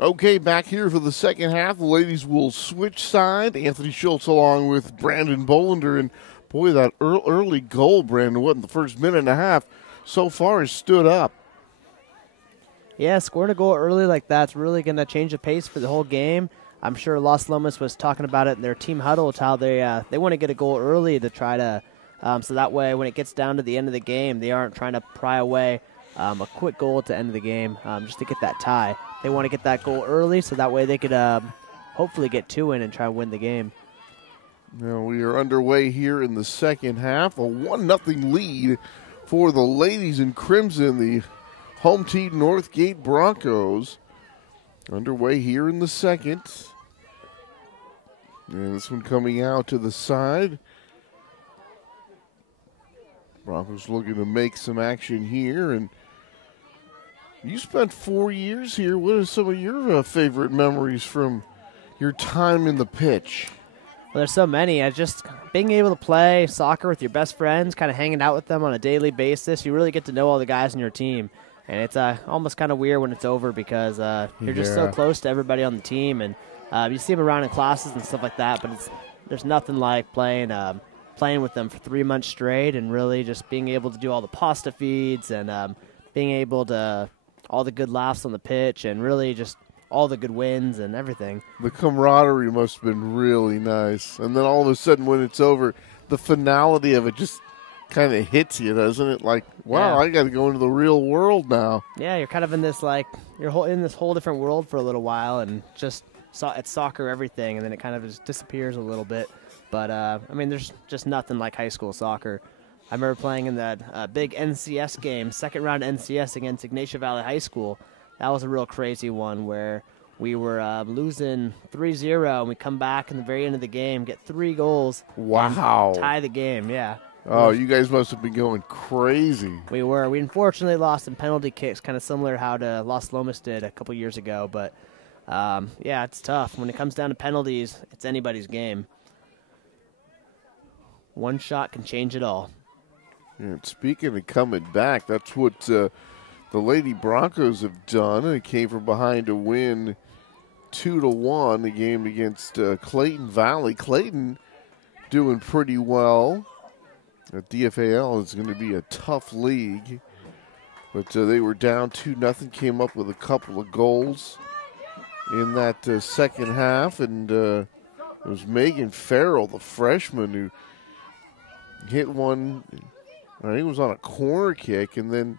Okay, back here for the second half. The ladies will switch side. Anthony Schultz along with Brandon Bolander. And, boy, that early goal, Brandon, what, in the first minute and a half so far has stood up. Yeah, scoring a goal early like that's really going to change the pace for the whole game. I'm sure Las Lomas was talking about it in their team huddle, how they want to get a goal early to try to so that way when it gets down to the end of the game, they aren't trying to pry away a quick goal at the end of the game just to get that tie. They want to get that goal early so that way they could hopefully get two in and try to win the game. Now we are underway here in the second half. A 1-0 lead for the ladies in crimson, the home team Northgate Broncos. Underway here in the second. And this one coming out to the side. Broncos looking to make some action here. And you spent 4 years here. What are some of your favorite memories from your time in the pitch? Well, there's so many. Just being able to play soccer with your best friends, kind of hanging out with them on a daily basis. You really get to know all the guys in your team. And it's almost kind of weird when it's over because you're just so close to everybody on the team. And you see them around in classes and stuff like that, but there's nothing like playing with them for 3 months straight and really just being able to do all the pasta feeds and being able to all the good laughs on the pitch and really just all the good wins and everything. The camaraderie must have been really nice. And then all of a sudden when it's over, the finality of it just kind of hits you, doesn't it? Like, wow, I got to go into the real world now. Yeah, you're kind of in this in this whole different world for a little while, and just it's soccer everything, and then it kind of just disappears a little bit. But I mean, there's just nothing like high school soccer. I remember playing in that big NCS game, second round NCS against Ignatia Valley High School. That was a real crazy one where we were losing 3-0, and we come back in the very end of the game, get 3 goals. Wow. Tie the game, yeah. Oh, you guys must have been going crazy. We were. We unfortunately lost in penalty kicks, kind of similar to how Las Lomas did a couple years ago. But, yeah, it's tough. When it comes down to penalties, it's anybody's game. One shot can change it all. And speaking of coming back, that's what the Lady Broncos have done. It came from behind to win 2-1 the game against Clayton Valley. Clayton doing pretty well. DFAL is going to be a tough league, but they were down 2-0, came up with a couple of goals in that second half, and it was Megan Farrell, the freshman, who hit one, I think it was on a corner kick, and then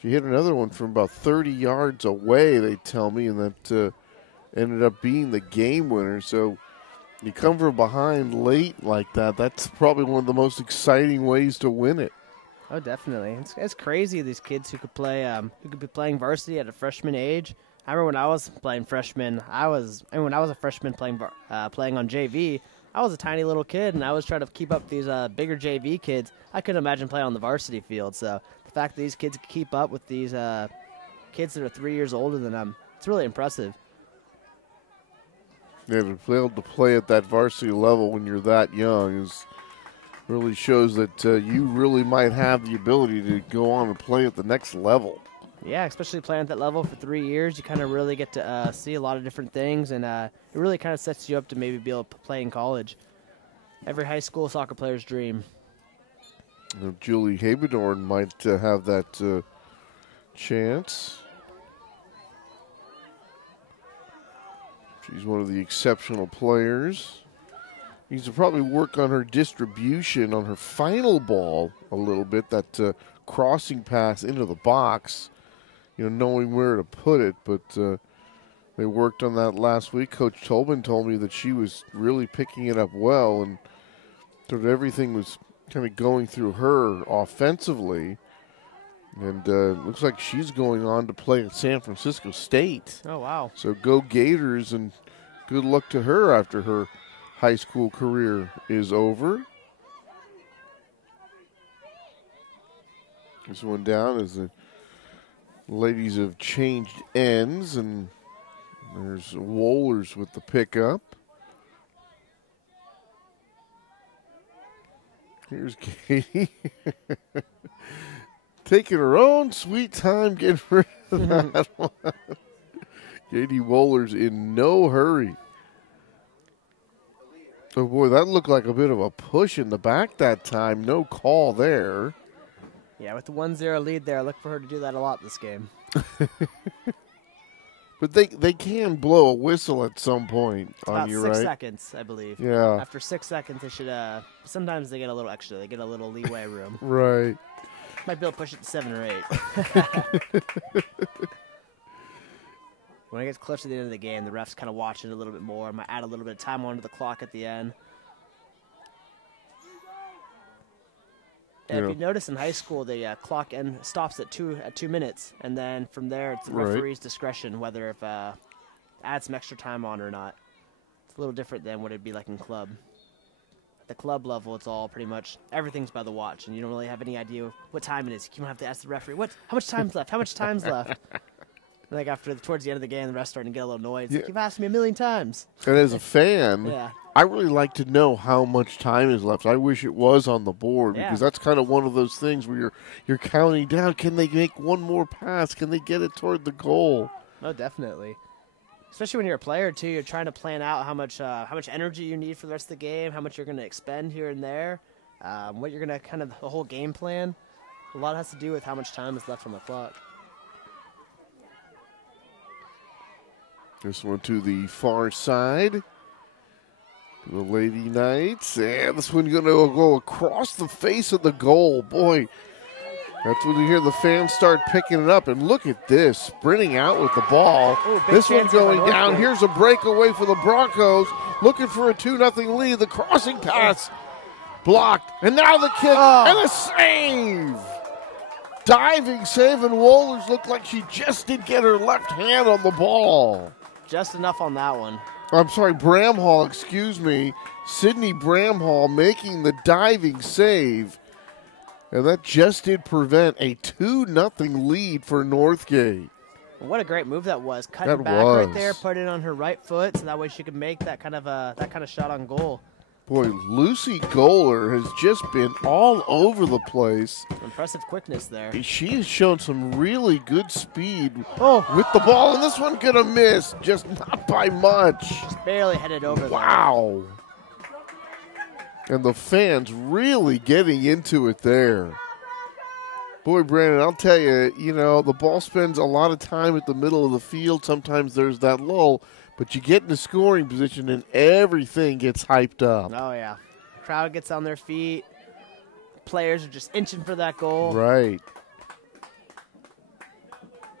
she hit another one from about 30 yards away, they tell me, and that ended up being the game winner. So you come from behind late like that, that's probably one of the most exciting ways to win it. Oh, definitely. It's crazy, these kids who could play, who could be playing varsity at a freshman age. I remember when I was playing freshman, when I was a freshman playing on JV, I was a tiny little kid, and I was trying to keep up these bigger JV kids. I couldn't imagine playing on the varsity field. So the fact that these kids can keep up with these kids that are 3 years older than them, it's really impressive. Yeah, to be able to play at that varsity level when you're that young really shows that you really might have the ability to go on and play at the next level. Yeah, especially playing at that level for 3 years, you kind of really get to see a lot of different things, and it really kind of sets you up to maybe be able to play in college. Every high school soccer player's dream. You know, Julie Habedorn might have that chance. She's one of the exceptional players. Needs to probably work on her distribution on her final ball a little bit, that crossing pass into the box, knowing where to put it. But they worked on that last week. Coach Tobin told me that she was really picking it up well, and sort of everything was kind of going through her offensively. And looks like she's going on to play at San Francisco State. Oh, wow. So go Gators, and good luck to her after her high school career is over. This one down as the ladies have changed ends, and there's Wohlers with the pickup. Here's Katie. Taking her own sweet time getting rid of that one. Katie Wohlers in no hurry. Oh, boy, that looked like a bit of a push in the back that time. No call there. Yeah, with the 1-0 lead there, I look for her to do that a lot this game. But they can blow a whistle at some point on you, right? About 6 seconds, I believe. Yeah. After 6 seconds, they should. Sometimes they get a little extra. They get a little leeway room. Right. Might be able to push it to 7 or 8. When it gets close to the end of the game, the refs kind of watch it a little bit more. Might add a little bit of time onto the clock at the end. Yeah, if you notice in high school, the clock stops at 2 minutes, and then from there it's the referee's discretion whether if add some extra time on or not. It's a little different than what it'd be like in club. At the club level, it's all pretty much everything's by the watch, and you don't really have any idea what time it is. You don't have to ask the referee, how much time's left? How much time's left? Like towards the end of the game, the ref's starting to get a little annoyed. Like, you've asked me 1,000,000 times. And as a fan, I really like to know how much time is left. I wish it was on the board because that's kind of one of those things where you're counting down. Can they make one more pass? Can they get it toward the goal? Oh, definitely. Especially when you're a player too, you're trying to plan out how much energy you need for the rest of the game, how much you're going to expend here and there, what you're going to the whole game plan. A lot has to do with how much time is left on the clock. This one to the far side. The Lady Knights. And this one going to go across the face of the goal. Boy, that's when you hear the fans start picking it up. And look at this, sprinting out with the ball. Ooh, this one going down. Here's a breakaway for the Broncos. Looking for a 2-0 lead. The crossing pass blocked. And now the kick and a save. Diving save, and Wohlers looked like she just did get her left hand on the ball. Just enough on that one. I'm sorry, Bramhall, excuse me. Sydney Bramhall making the diving save. And that just did prevent a 2-0 lead for Northgate. What a great move that was. Cutting back right there, put it on her right foot, so that way she could make that kind of shot on goal. Boy, Lucy Goler has just been all over the place. Impressive quickness there. She has shown some really good speed with the ball, and this one gonna miss, just not by much. Just barely headed over there. Wow. And the fans really getting into it there. Boy, Brandon, I'll tell you, the ball spends a lot of time at the middle of the field. Sometimes there's that lull. But you get in the scoring position and everything gets hyped up. Oh, yeah. The crowd gets on their feet. Players are just inching for that goal. Right.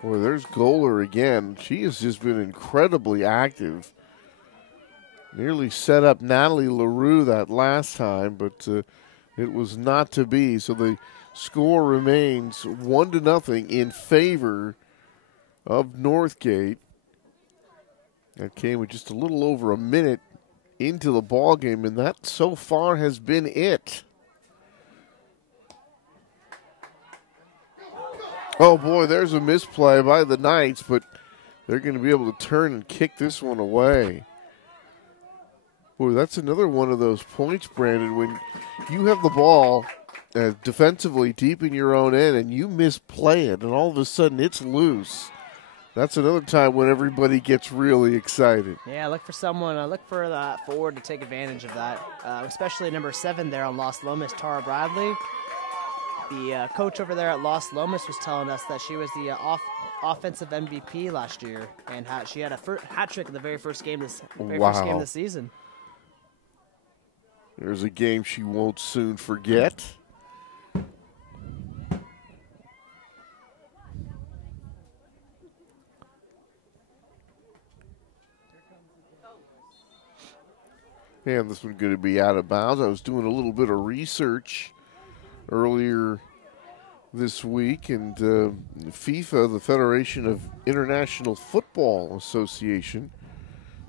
Boy, there's Goler again. She has just been incredibly active. Nearly set up Natalie LaRue that last time, but it was not to be. So the score remains 1-0 in favor of Northgate. That came with just a little over a minute into the ball game, and that so far has been it. Oh, boy, there's a misplay by the Knights, but they're going to be able to turn and kick this one away. Boy, that's another one of those points, Brandon, when you have the ball defensively deep in your own end and you misplay it, and all of a sudden it's loose. That's another time when everybody gets really excited. Yeah, look for that forward to take advantage of that, especially number 7 there on Las Lomas, Tara Bradley. The coach over there at Las Lomas was telling us that she was the offensive MVP last year, and she had a hat trick in the very first game of the season. There's a game she won't soon forget. And this one's going to be out of bounds. I was doing a little bit of research earlier this week, and FIFA, the Federation of International Football Association,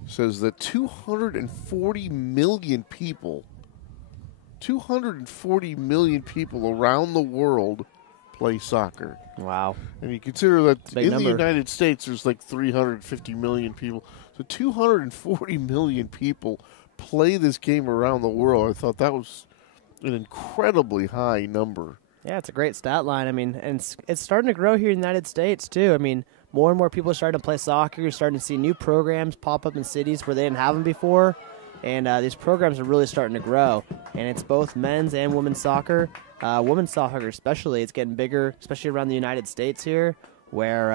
says that 240 million people around the world play soccer. Wow. And you consider that Big number. The United States there's like 350 million people. So 240 million people play this game around the world. I thought that was an incredibly high number. Yeah, it's a great stat line. I mean, and it's starting to grow here in the United States, too. I mean, more and more people are starting to play soccer. You're starting to see new programs pop up in cities where they didn't have them before. And these programs are really starting to grow. And it's both men's and women's soccer. Women's soccer especially, it's getting bigger, especially around the United States here, where,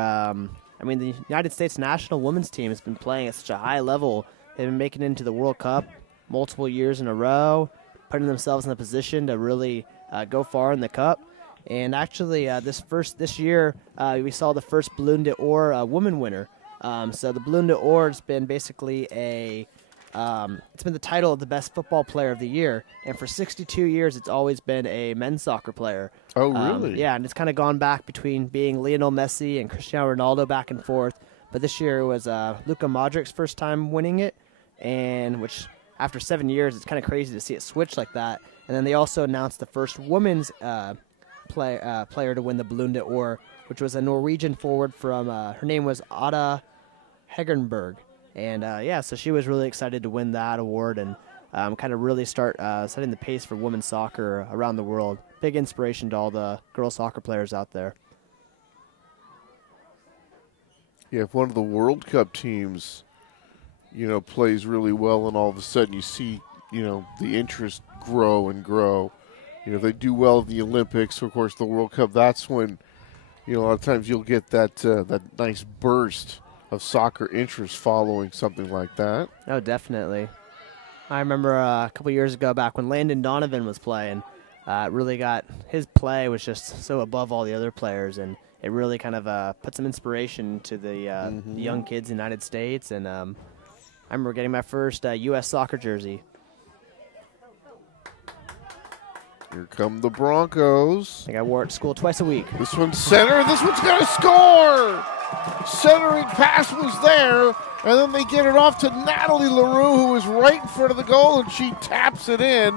the United States national women's team has been playing at such a high level. They've been making it into the World Cup multiple years in a row, putting themselves in a position to really go far in the Cup. And actually, this year, we saw the first Ballon d'Or woman winner. So the Ballon d'Or has been basically a it's been the title of the best football player of the year, and for 62 years it's always been a men's soccer player. Oh, really? Yeah, and it's kind of gone back between being Lionel Messi and Cristiano Ronaldo back and forth. But this year it was Luka Modric's first time winning it, and which after 7 years, it's kind of crazy to see it switch like that. And then they also announced the first women's player to win the Ballon d'Or, which was a Norwegian forward from, her name was Ada Hegerberg. And so she was really excited to win that award and kind of really start setting the pace for women's soccer around the world. Big inspiration to all the girls soccer players out there. Yeah, if one of the World Cup teams, plays really well and all of a sudden you see, the interest grow and grow. If they do well at the Olympics, of course, the World Cup, that's when, a lot of times you'll get that nice burst of soccer interest following something like that. Oh, definitely. I remember a couple years ago back when Landon Donovan was playing, his play was just so above all the other players, and it really kind of put some inspiration to the young kids in the United States. And I remember getting my first U.S. soccer jersey. Here come the Broncos. I think I wore it to school twice a week. This one's center. This one's going to score. Centering pass was there, and then they get it off to Natalie LaRue, who is right in front of the goal, and she taps it in.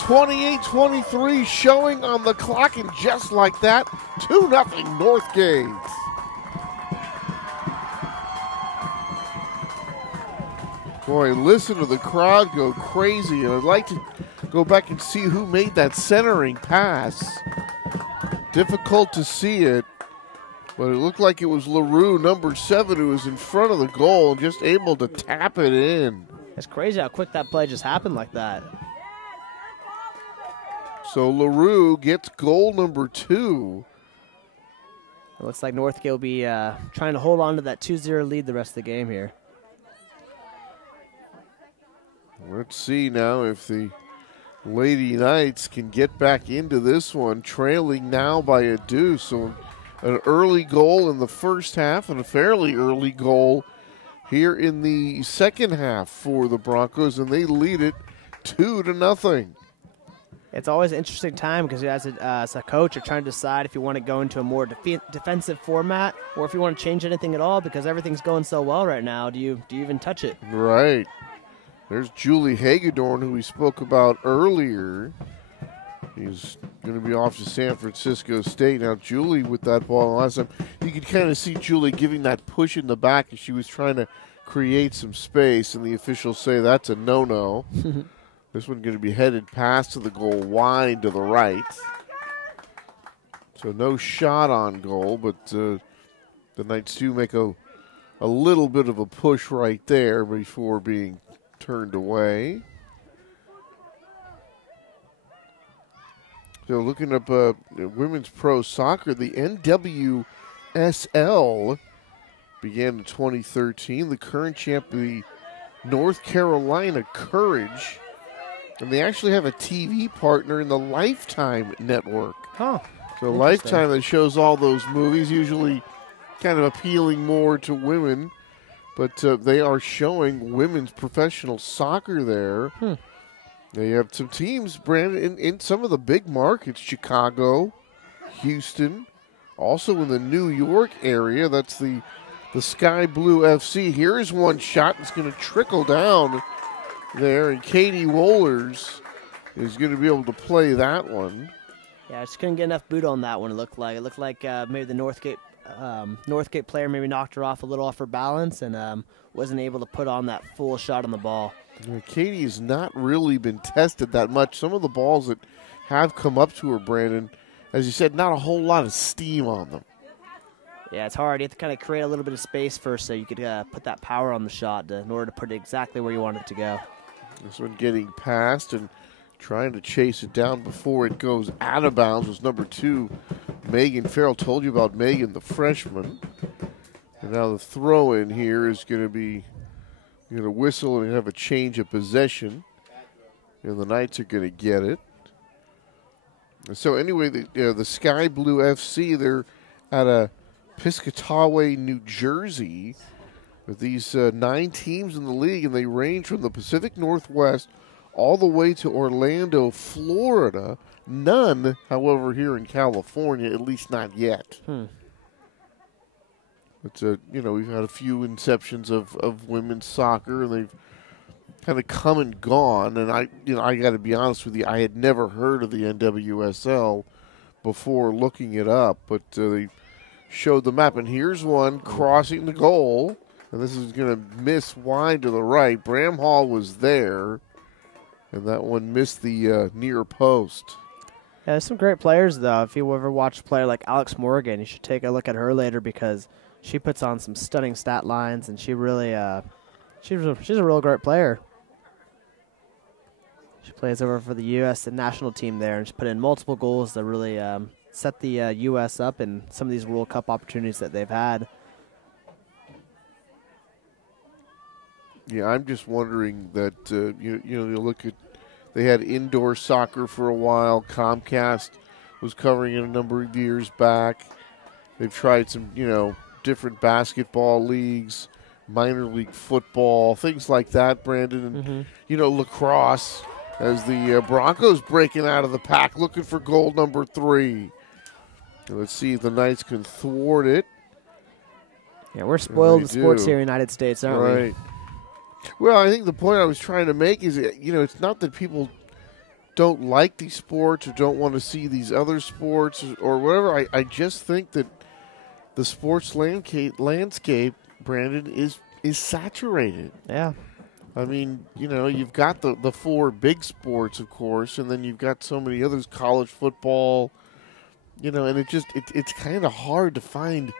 28-23 showing on the clock, and just like that, 2-0 Northgate. Boy, listen to the crowd go crazy, and I'd like to go back and see who made that centering pass. Difficult to see it, but it looked like it was LaRue, number 7, who was in front of the goal and just able to tap it in. It's crazy how quick that play just happened like that. So LaRue gets goal number 2. It looks like Northgate will be trying to hold on to that 2-0 lead the rest of the game here. Let's see now if the Lady Knights can get back into this one, trailing now by a deuce. So an early goal in the first half and a fairly early goal here in the second half for the Broncos, and they lead it 2-0. It's always an interesting time because as a coach, you're trying to decide if you want to go into a more defensive format or if you want to change anything at all because everything's going so well right now. Do you even touch it? Right. There's Julie Hagedorn, who we spoke about earlier. He's going to be off to San Francisco State. Now, Julie with that ball last time, you could kind of see Julie giving that push in the back as she was trying to create some space, and the officials say that's a no-no. This one going to be headed past to the goal, wide to the right. So no shot on goal, but the Knights do make a little bit of a push right there before being turned away. So looking up women's pro soccer, the NWSL began in 2013. The current champ, the North Carolina Courage, and they actually have a TV partner in the Lifetime network. Huh. So Lifetime that shows all those movies, usually kind of appealing more to women. But they are showing women's professional soccer there. They have some teams, Brandon, in some of the big markets, Chicago, Houston, also in the New York area. That's the Sky Blue FC. Here is one shot. It's going to trickle down there, and Katie Wohlers is going to be able to play that one. Yeah, I just couldn't get enough boot on that one, it looked like. It looked like maybe the Northgate player maybe knocked her off a little off her balance and wasn't able to put on that full shot on the ball. Katie has not really been tested that much. Some of the balls that have come up to her, Brandon, as you said, not a whole lot of steam on them. Yeah, it's hard. You have to kind of create a little bit of space first so you could put that power on the shot in order to put it exactly where you want it to go. This one getting past and trying to chase it down before it goes out of bounds was number 2, Megan Farrell. Told you about Megan, the freshman. And now the throw in here is going to be whistle and have a change of possession. And the Knights are going to get it. And so anyway, the Sky Blue FC, they're at a Piscataway, New Jersey. With these 9 teams in the league, and they range from the Pacific Northwest all the way to Orlando, Florida. None, however, here in California, at least not yet. It's we've had a few inceptions of women's soccer, and they've kind of come and gone. And I got to be honest with you, I had never heard of the NWSL before looking it up, but they showed the map, and here's one crossing the goal, and this is going to miss wide to the right. Bramhall was there, and that one missed the near post. Yeah, there's some great players, though. If you ever watch a player like Alex Morgan, you should take a look at her later because she puts on some stunning stat lines, and she really she's a real great player. She plays over for the U.S. national team there, and she put in multiple goals that really set the U.S. up in some of these World Cup opportunities that they've had. Yeah, I'm just wondering that, you look at, they had indoor soccer for a while. Comcast was covering it a number of years back. They've tried some, different basketball leagues, minor league football, things like that, Brandon. And, lacrosse. As the Broncos breaking out of the pack, looking for goal number 3. Let's see if the Knights can thwart it. Yeah, we're spoiled in sports here in the United States, aren't we? Right. Well, I think the point I was trying to make is, it's not that people don't like these sports or don't want to see these other sports or whatever. I just think that the sports landscape, Brandon, is saturated. Yeah. I mean, you've got the 4 big sports, of course, and then you've got so many others, college football, and it's kind of hard to find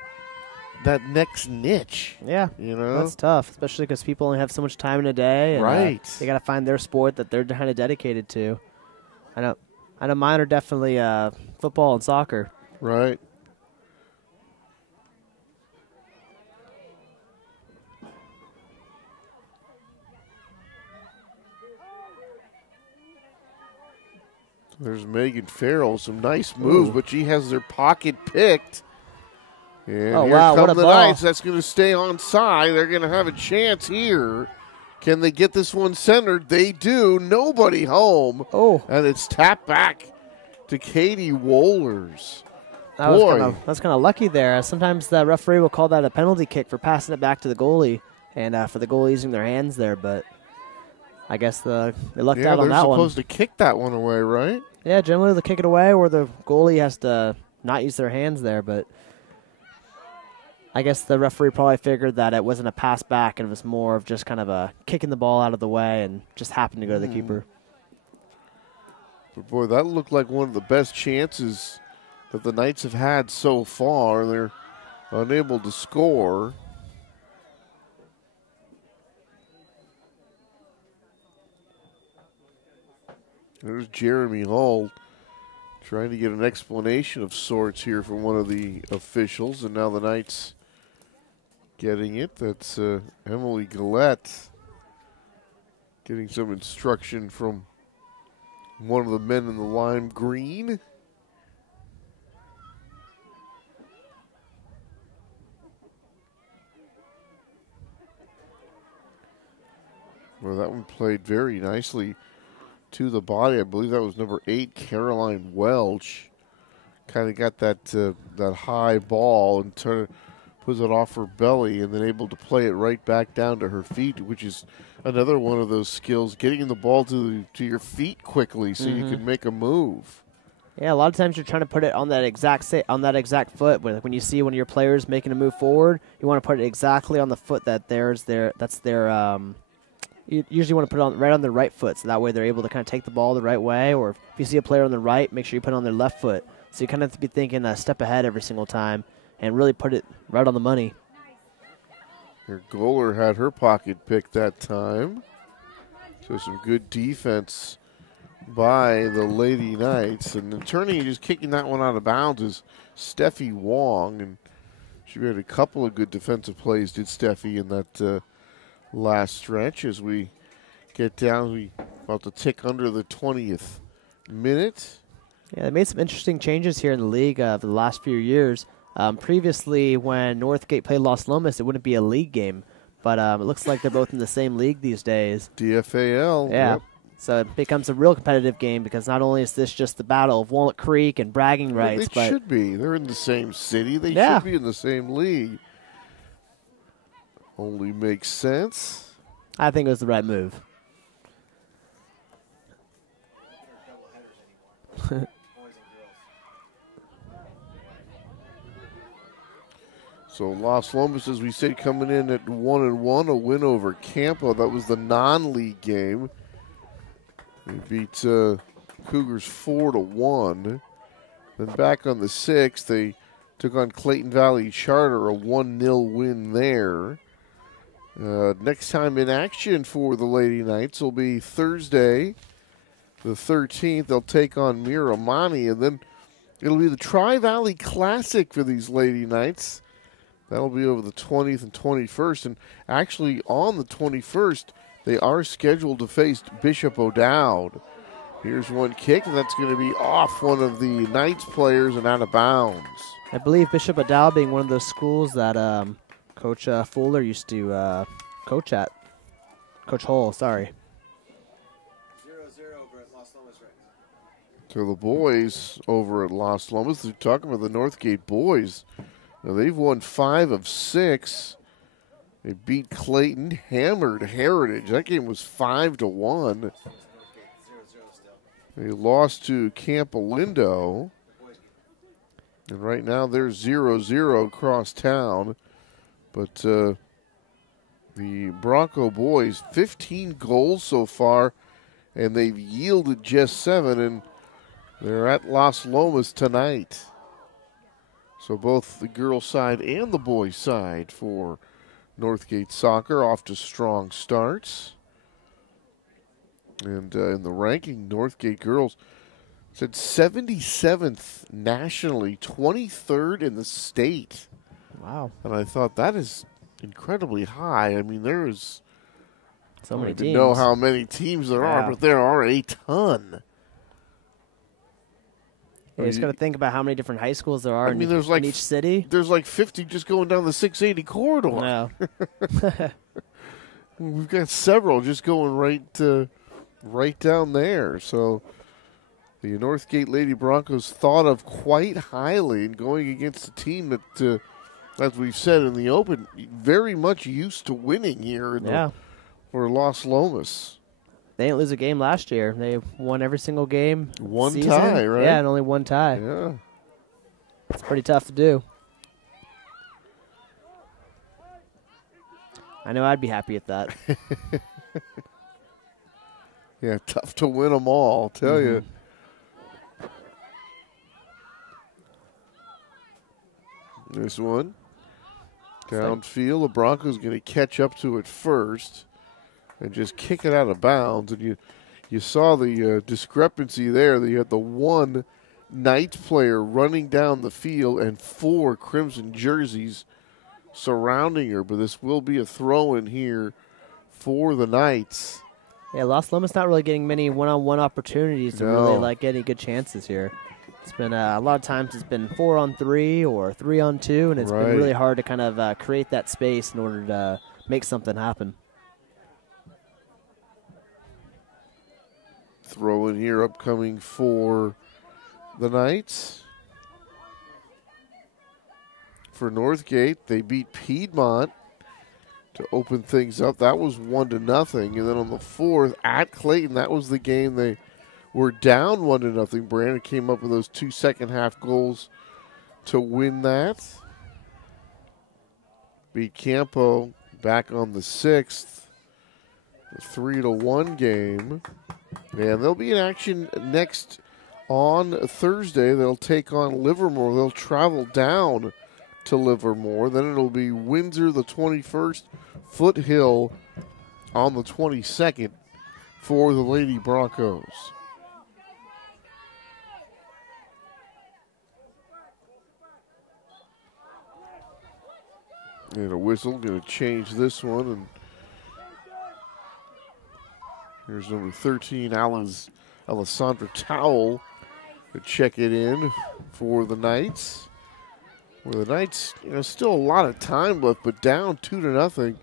that next niche. Yeah, that's tough, especially because people only have so much time in a day. And, right. They got to find their sport that they're kind of dedicated to. I know mine are definitely football and soccer. Right. There's Megan Farrell. Some nice moves, but she has her pocket picked. And here come the Knights. That's going to stay onside. They're going to have a chance here. Can they get this one centered? They do. Nobody home. Oh. And it's tapped back to Katie Wohlers. That's kind of lucky there. Sometimes the referee will call that a penalty kick for passing it back to the goalie and for the goalie using their hands there, but I guess they lucked out on that one. They're supposed to kick that one away, right? Yeah, generally they'll kick it away or the goalie has to not use their hands there, but I guess the referee probably figured that it wasn't a pass back and it was more of just kind of a kicking the ball out of the way and just happened to go to the keeper. But boy, that looked like one of the best chances that the Knights have had so far. They're unable to score. There's Jeremy Hull trying to get an explanation of sorts here from one of the officials, and now the Knights getting it. That's Emily Gillette getting some instruction from one of the men in the lime green. Well, that one played very nicely to the body. I believe that was number 8, Caroline Welch. Kind of got that high ball and puts it off her belly and then able to play it right back down to her feet, which is another one of those skills, getting the ball to your feet quickly so you can make a move. Yeah, a lot of times you're trying to put it on that exact foot. When you see one of your players making a move forward, you want to put it exactly on the foot that's their you usually want to put it right on their right foot, so that way they're able to kind of take the ball the right way. Or if you see a player on the right, make sure you put it on their left foot. So you kind of have to be thinking a step ahead every single time and really put it right on the money. Her goaler had her pocket picked that time. So some good defense by the Lady Knights. And the turning and just kicking that one out of bounds is Steffi Wong. And she made a couple of good defensive plays, did Steffi, in that last stretch as we get down. We about to tick under the 20th minute. Yeah, they made some interesting changes here in the league for the last few years. Previously, when Northgate played Las Lomas, it wouldn't be a league game. but it looks like they're both in the same league these days. DFAL. Yeah. Yep. So it becomes a real competitive game because not only is this just the battle of Walnut Creek and bragging rights, but it should be. They're in the same city. They Yeah. should be in the same league. Only makes sense. I think it was the right move. So Las Lomas, as we said, coming in at 1-1, a win over Campo. That was the non-league game. They beat Cougars 4-1. Then back on the 6th, they took on Clayton Valley Charter, a 1-0 win there. Next time in action for the Lady Knights will be Thursday, the 13th. They'll take on Miramani, and then it'll be the Tri-Valley Classic for these Lady Knights. That'll be over the 20th and 21st. And actually, on the 21st, they are scheduled to face Bishop O'Dowd. Here's one kick, and that's going to be off one of the Knights players and out of bounds. I believe Bishop O'Dowd being one of those schools that Coach Fuller used to coach at. Coach Hull, sorry. 0-0 over at Las Lomas right now. So the boys over at Las Lomas, they're talking about the Northgate boys. Now they've won 5 of 6. They beat Clayton, hammered Heritage. That game was 5-1. They lost to Camp Alindo. And right now they're 0-0 across town. But the Bronco boys, 15 goals so far, and they've yielded just 7, and they're at Las Lomas tonight. So both the girls' side and the boys' side for Northgate Soccer off to strong starts. And in the ranking, Northgate girls said 77th nationally, 23rd in the state. Wow. And I thought that is incredibly high. I mean, there is so many I don't teams. know how many teams there are, but there are a ton. You just got to think about how many different high schools there are there's like in each city. There's like 50 just going down the 680 corridor. No. We've got several just going right down there. So the Northgate Lady Broncos thought of quite highly, and going against a team that, as we've said in the open, very much used to winning here for Las Lomas. They didn't lose a game last year. They won every single game. One season. tie, right? Yeah, and only one tie. Yeah. It's pretty tough to do. I know I'd be happy at that. Yeah, tough to win them all, I'll tell you. This one. Downfield, the Broncos going to catch up to it first and just kick it out of bounds. And you saw the discrepancy there. You had the one Knights player running down the field and 4 Crimson jerseys surrounding her. But this will be a throw-in here for the Knights. Yeah, Las Lomas not really getting many one-on-one opportunities to really get any good chances here. It's been a lot of times it's been 4-on-3 or 3-on-2, and it's been really hard to kind of create that space in order to make something happen. Throw in here upcoming for the Knights. For Northgate, they beat Piedmont to open things up. That was 1-0. And then on the 4th at Clayton, that was the game they were down 1-0. Brandon came up with those 2 second-half goals to win that. Beat Campo back on the 6th. A 3-1 game. And they'll be in action next on Thursday. They'll take on Livermore. They'll travel down to Livermore. Then it'll be Windsor the 21st, Foothill on the 22nd for the Lady Broncos. And a whistle, going to change this one. And here's number 13, Alessandra Towell, to check it in for the Knights. Where the Knights, still a lot of time left, but down 2-0.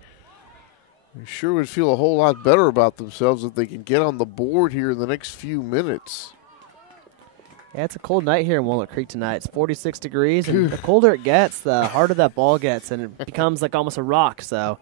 They sure would feel a whole lot better about themselves if they can get on the board here in the next few minutes. Yeah, it's a cold night here in Walnut Creek tonight. It's 46 degrees, and the colder it gets, the harder that ball gets, and it becomes like almost a rock. So,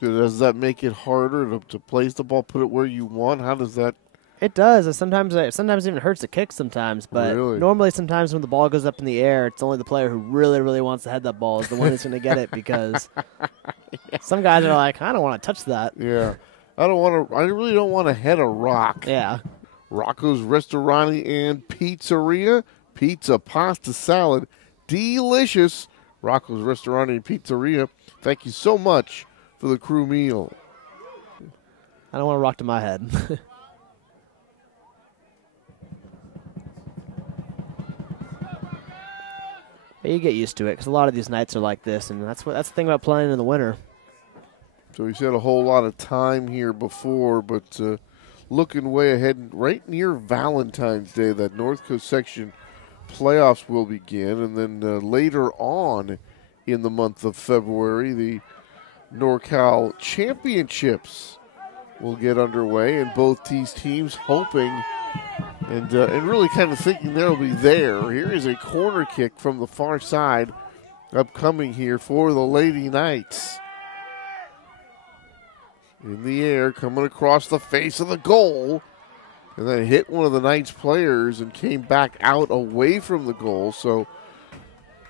does that make it harder to place the ball, put it where you want? How does that? It does. Sometimes it even hurts to kick sometimes, but normally sometimes when the ball goes up in the air, it's only the player who really, really wants to head that ball is the one that's going to get it, because some guys are like, I don't want to touch that. Yeah. I really don't want to head a rock. Yeah. Rocco's Restaurant and Pizzeria. Pizza, pasta, salad. Delicious. Rocco's Restaurant and Pizzeria. Thank you so much for the crew meal. I don't want to rock to my head. You get used to it because a lot of these nights are like this, and that's the thing about playing in the winter. So he's had a whole lot of time here before, but looking way ahead, right near Valentine's Day, that North Coast section playoffs will begin, and then later on in the month of February, the NorCal Championships will get underway, and both these teams hoping and really kind of thinking they'll be there. Here is a corner kick from the far side upcoming here for the Lady Knights. In the air, coming across the face of the goal, and then hit one of the Knights players and came back out away from the goal. So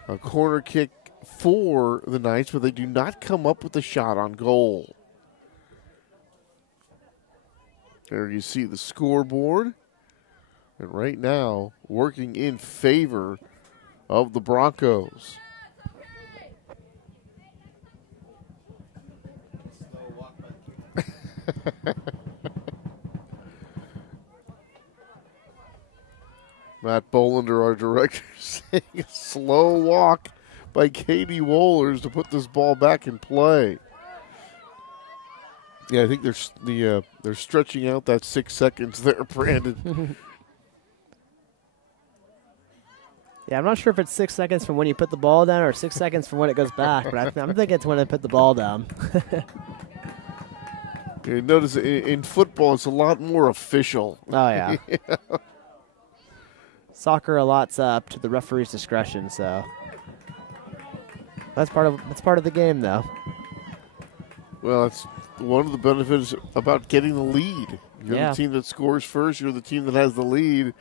a corner kick for the Knights, but they do not come up with a shot on goal. There you see the scoreboard. And right now, working in favor of the Broncos. Matt Bolander, our director, saying a slow walk by Katie Wohlers to put this ball back in play. Yeah, I think they're stretching out that 6 seconds there, Brandon. Yeah, I'm not sure if it's 6 seconds from when you put the ball down or 6 seconds from when it goes back, but I'm thinking it's when I put the ball down. You notice in football, it's a lot more official. Oh, yeah. Soccer allots up to the referee's discretion, so that's part of the game, though. Well, that's one of the benefits about getting the lead. You're the team that scores first. You're the team that has the lead.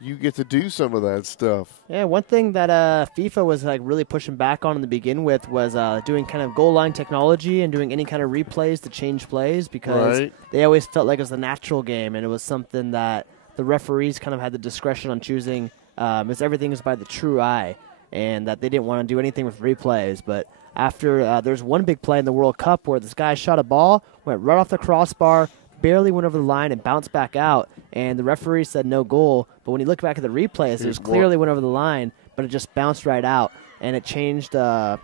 You get to do some of that stuff. Yeah, one thing that FIFA was really pushing back on in the begin with was doing kind of goal line technology and doing any kind of replays to change plays, because they always felt like it was a natural game, and it was something that the referees kind of had the discretion on choosing, as everything is by the true eye, and that they didn't want to do anything with replays. But after there's one big play in the World Cup where this guy shot a ball, went right off the crossbar, barely went over the line and bounced back out, and the referee said no goal. But when you look back at the replays, it was clearly went over the line, but it just bounced right out, and it changed the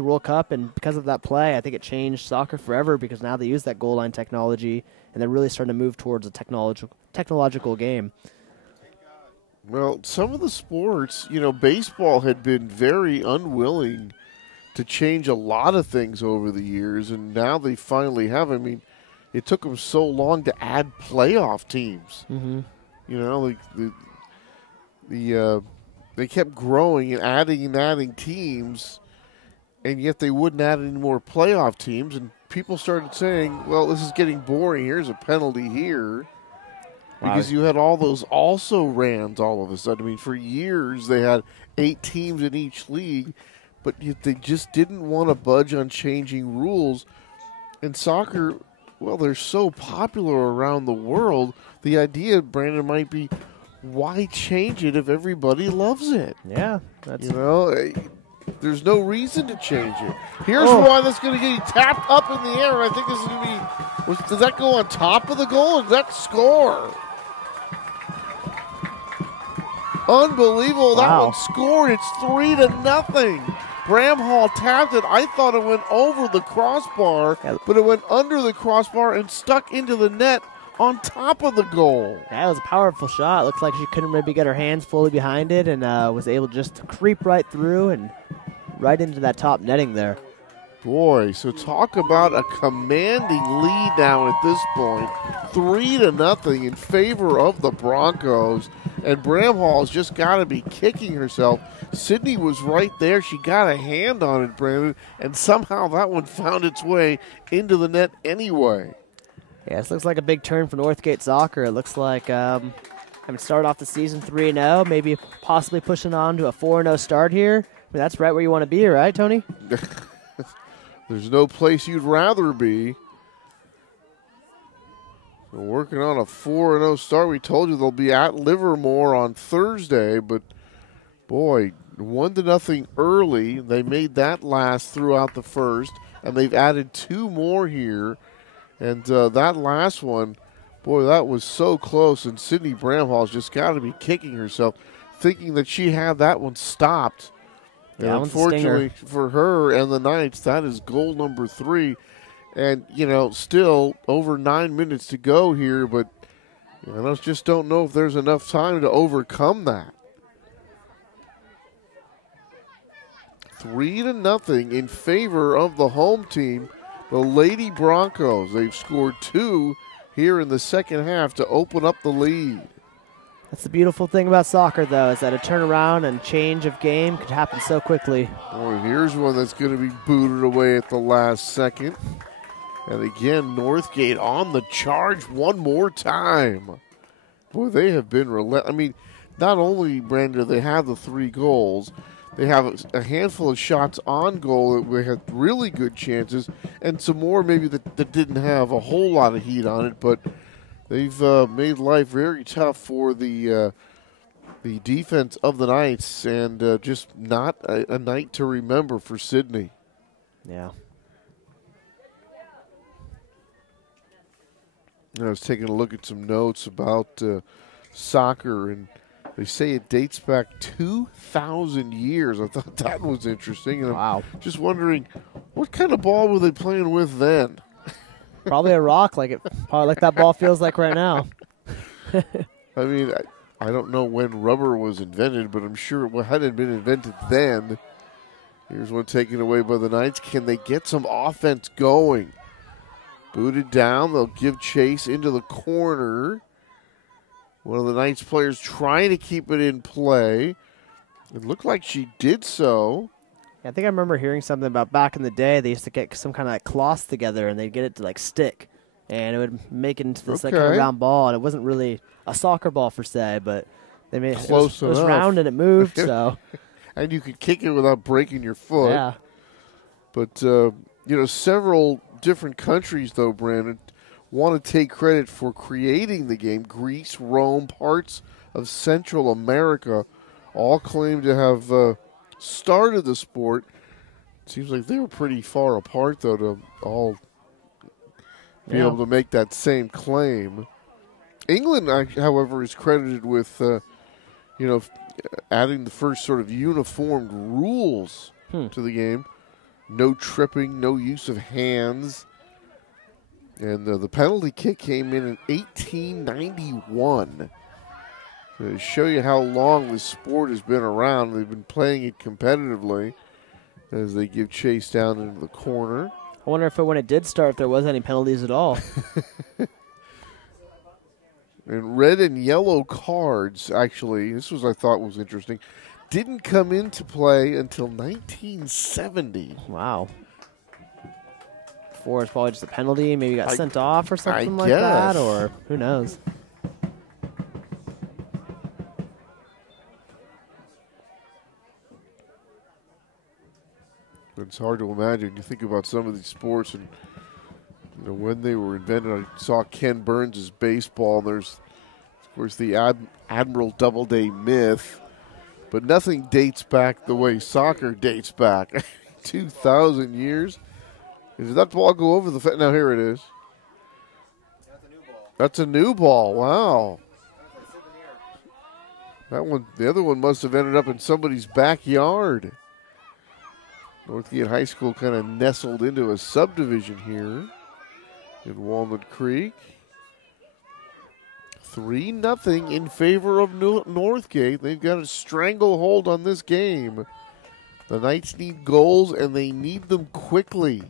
World Cup. And because of that play, I think it changed soccer forever, because now they use that goal line technology, and they're really starting to move towards a technological game. Well, some of the sports, baseball had been very unwilling to change a lot of things over the years, and now they finally have. I mean, it took them so long to add playoff teams. Mm-hmm. They kept growing and adding teams, and yet they wouldn't add any more playoff teams. And people started saying, well, this is getting boring. Here's a penalty here. Because you had all those also-rans all of a sudden. I mean, for years they had 8 teams in each league, but they just didn't want to budge on changing rules. And soccer, well, they're so popular around the world. The idea, Brandon, might be, why change it if everybody loves it? Yeah. There's no reason to change it. Here's why that's going to get tapped up in the air. I think this is going to be, does that go on top of the goal or does that score? Unbelievable. That one scored. It's 3-0. Bramhall tapped it. I thought it went over the crossbar, but it went under the crossbar and stuck into the net on top of the goal. That was a powerful shot. Looks like she couldn't maybe get her hands fully behind it, and was able just to creep right through and right into that top netting there. Boy, so talk about a commanding lead now at this point. 3-0 in favor of the Broncos. And Bramhall's just got to be kicking herself. Sydney was right there. She got a hand on it, Brandon, and somehow that one found its way into the net anyway. Yeah, this looks like a big turn for Northgate soccer. It looks like having started off the season 3-0, maybe possibly pushing on to a 4-0 start here. I mean, that's right where you want to be, right, Tony? There's no place you'd rather be. We're working on a 4-0 start. We told you they'll be at Livermore on Thursday, but boy, 1-0 early. They made that last throughout the first, and they've added 2 more here. And that last one, boy, that was so close. And Sydney Bramhall's just got to be kicking herself, thinking that she had that one stopped. And unfortunately for her and the Knights, that is goal number 3. And, still over 9 minutes to go here, but I just don't know if there's enough time to overcome that. 3-0 in favor of the home team, the Lady Broncos. They've scored 2 here in the second half to open up the lead. That's the beautiful thing about soccer, though, is that a turnaround and change of game could happen so quickly. Boy, here's one that's going to be booted away at the last second. And again, Northgate on the charge one more time. Boy, they have been relentless. I mean, not only, Brandon, do they have the 3 goals, they have a handful of shots on goal that we had really good chances, and some more maybe that didn't have a whole lot of heat on it, but they've made life very tough for the defense of the Knights, and just not a night to remember for Sydney. Yeah. I was taking a look at some notes about soccer, and they say it dates back 2,000 years. I thought that was interesting. And wow. I'm just wondering, what kind of ball were they playing with then? Probably a rock, probably like that ball feels like right now. I mean, I don't know when rubber was invented, but I'm sure it hadn't been invented then. Here's one taken away by the Knights. Can they get some offense going? Booted down. They'll give chase into the corner. One of the Knights players trying to keep it in play. It looked like she did so. I think I remember hearing something about back in the day, they used to get some kind of cloth together and they'd get it to stick. And it would make it into this kind of round ball. And it wasn't really a soccer ball per se, but they made it was round and it moved. So, and you could kick it without breaking your foot. Yeah. But, several different countries, though, Brandon, want to take credit for creating the game. Greece, Rome, parts of Central America all claim to have started the sport. Seems like they were pretty far apart, though, to all be able to make that same claim. England, however, is credited with, adding the first sort of uniformed rules to the game. No tripping, no use of hands. And the penalty kick came in 1891. To show you how long this sport has been around, they've been playing it competitively as they give chase down into the corner. I wonder if when it did start, if there was any penalties at all. And red and yellow cards, actually, this was I thought was interesting, didn't come into play until 1970. Wow. Before it's probably just a penalty, maybe got sent off or something like that, or who knows. It's hard to imagine. You think about some of these sports and when they were invented. I saw Ken Burns' baseball. There's, of course, the Admiral Doubleday myth. But nothing dates back the way soccer dates back. 2,000 years. Did that ball go over the fence? Now here it is. That's a new ball. Wow. That one, the other one must have ended up in somebody's backyard. Northgate High School kind of nestled into a subdivision here in Walnut Creek. 3-0 in favor of Northgate. They've got a stranglehold on this game. The Knights need goals, and they need them quickly.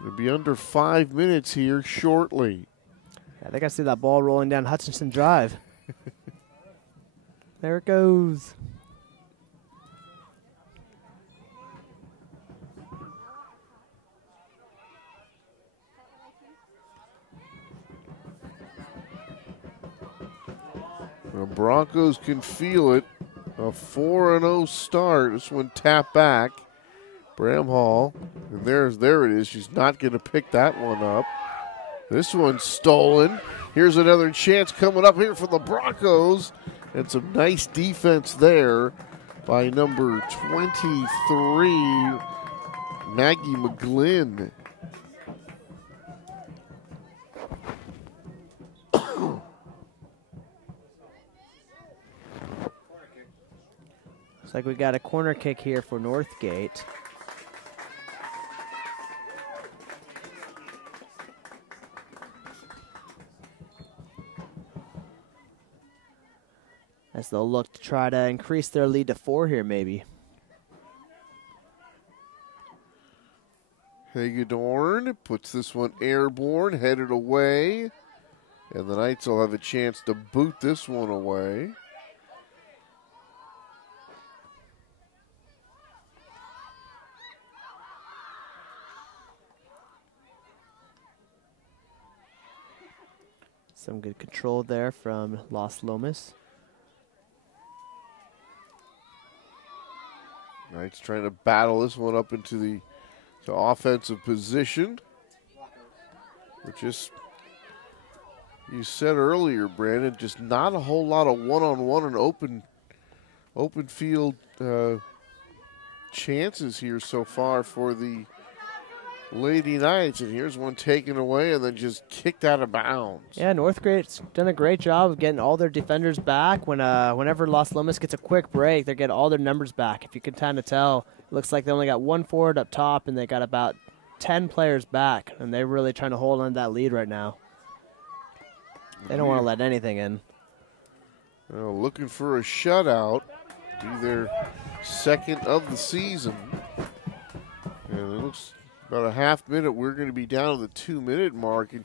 It'll be under 5 minutes here shortly. I think I see that ball rolling down Hutchinson Drive. There it goes. The Broncos can feel it. A 4-0 start. This one tapped back. Bramhall. And there it is. She's not going to pick that one up. This one's stolen. Here's another chance coming up here for the Broncos. And some nice defense there by number 23, Maggie McGlynn. Looks like we got a corner kick here for Northgate. As they'll look to try to increase their lead to 4 here, maybe. Hagedorn puts this one airborne, headed away. And the Knights will have a chance to boot this one away. Some good control there from Las Lomas. Knights trying to battle this one up into the offensive position. Which is, you said earlier, Brandon, just not a whole lot of one-on-one and open field chances here so far for the Lady Knights. And here's one taken away and then just kicked out of bounds. Yeah, Northgate's done a great job of getting all their defenders back. Whenever Las Lomas gets a quick break, they're getting all their numbers back. If you can kind of tell, it looks like they only got 1 forward up top, and they got about 10 players back, and they're really trying to hold on to that lead right now. They don't want to let anything in. Looking for a shutout. Be their second of the season. And it looks about a half minute. We're going to be down to the 2-minute mark. And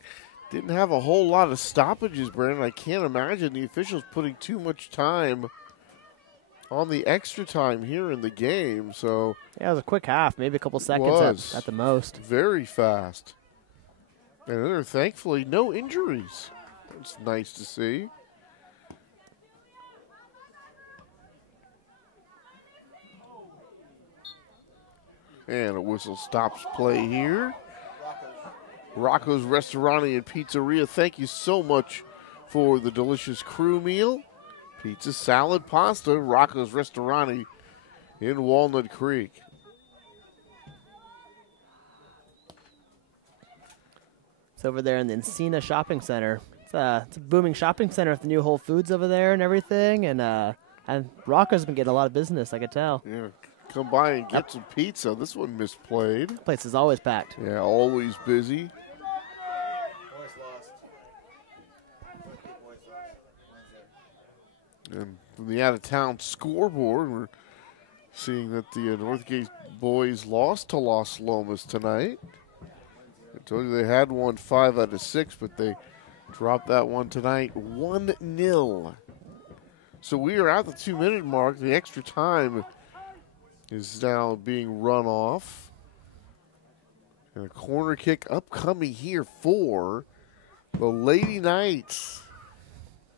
didn't have a whole lot of stoppages, Brandon. I can't imagine the officials putting too much time on the extra time here in the game. So yeah, it was a quick half, maybe a couple seconds at the most. Very fast. And there are thankfully no injuries. It's nice to see. And a whistle stops play here. Rocco's Restaurante and Pizzeria, thank you so much for the delicious crew meal. Pizza, salad, pasta, Rocco's Restaurante in Walnut Creek. It's over there in the Encina Shopping Center. It's a booming shopping center with the new Whole Foods over there and everything. And Rocco's been getting a lot of business, I could tell. Yeah. Come by and get some pizza. This one misplayed. This place is always packed. Yeah, always busy. And from the out-of-town scoreboard, we're seeing that the Northgate boys lost to Las Lomas tonight. I told you they had won 5 out of 6, but they dropped that one tonight 1-0. So we are at the 2-minute mark. The extra time is now being run off. And a corner kick upcoming here for the Lady Knights.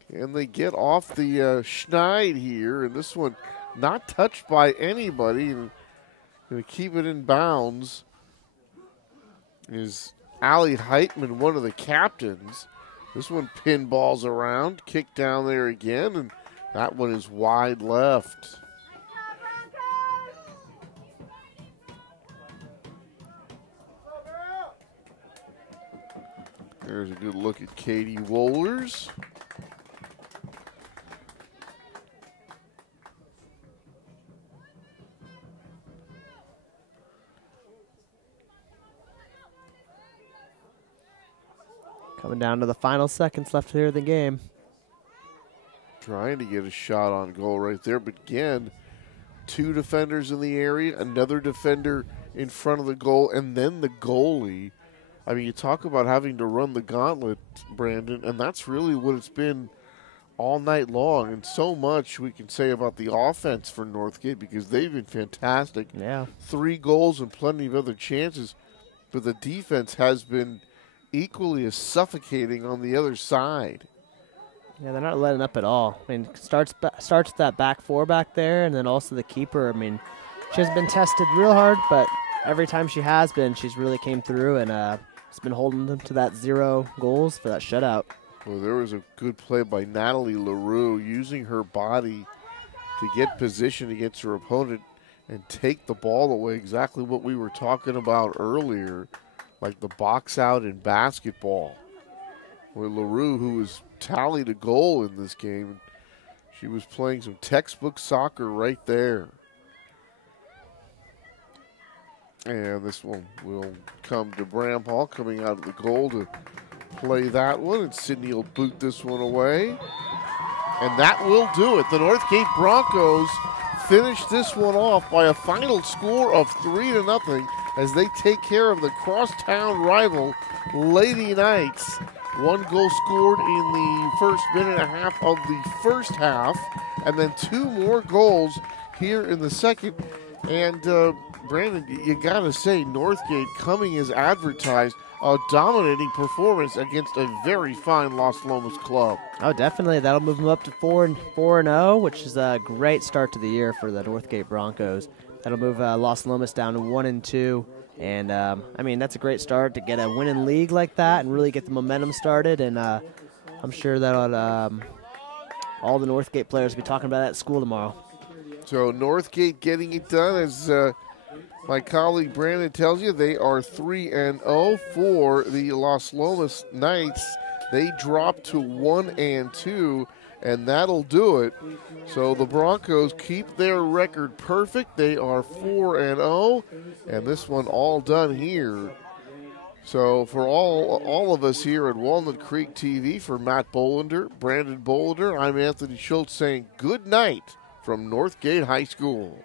And they get off the schneid here. And this one not touched by anybody. And going to keep it in bounds is Allie Heitman, one of the captains. This one pinballs around, kick down there again. And that one is wide left. There's a good look at Katie Wohlers. Coming down to the final seconds left here in the game. Trying to get a shot on goal right there, but again, 2 defenders in the area, another defender in front of the goal, and then the goalie. I mean, you talk about having to run the gauntlet, Brandon, and that's really what it's been all night long. And so much we can say about the offense for Northgate because they've been fantastic. Yeah. 3 goals and plenty of other chances, but the defense has been equally as suffocating on the other side. Yeah, they're not letting up at all. I mean, starts with that back 4 back there, and then also the keeper. I mean, she has been tested real hard, but every time she has been, she's really came through and has been holding them to that 0 goals for that shutout. Well, there was a good play by Natalie LaRue using her body to get position against her opponent and take the ball away, exactly what we were talking about earlier, like the box out in basketball. Where LaRue, who was tallied a goal in this game, she was playing some textbook soccer right there. And this one will come to Bramhall coming out of the goal to play that one. And Sydney will boot this one away. And that will do it. The Northgate Broncos finish this one off by a final score of 3-0 as they take care of the crosstown rival Lady Knights. 1 goal scored in the first minute and a half of the first half, and then 2 more goals here in the second. And Brandon, you got to say, Northgate coming as advertised, a dominating performance against a very fine Las Lomas club. Oh, definitely. That'll move them up to 4-0, which is a great start to the year for the Northgate Broncos. That'll move Las Lomas down to 1-2. And, I mean, that's a great start to get a winning league like that and really get the momentum started. And I'm sure that all the Northgate players will be talking about that at school tomorrow. So Northgate getting it done, as my colleague Brandon tells you. They are 3-0 for the Las Lomas Knights. They drop to 1-2, and that'll do it. So the Broncos keep their record perfect. They are 4-0, and this one all done here. So for all of us here at Walnut Creek TV, for Matt Bolender, Brandon Bolender, I'm Anthony Schultz saying good night from Northgate High School.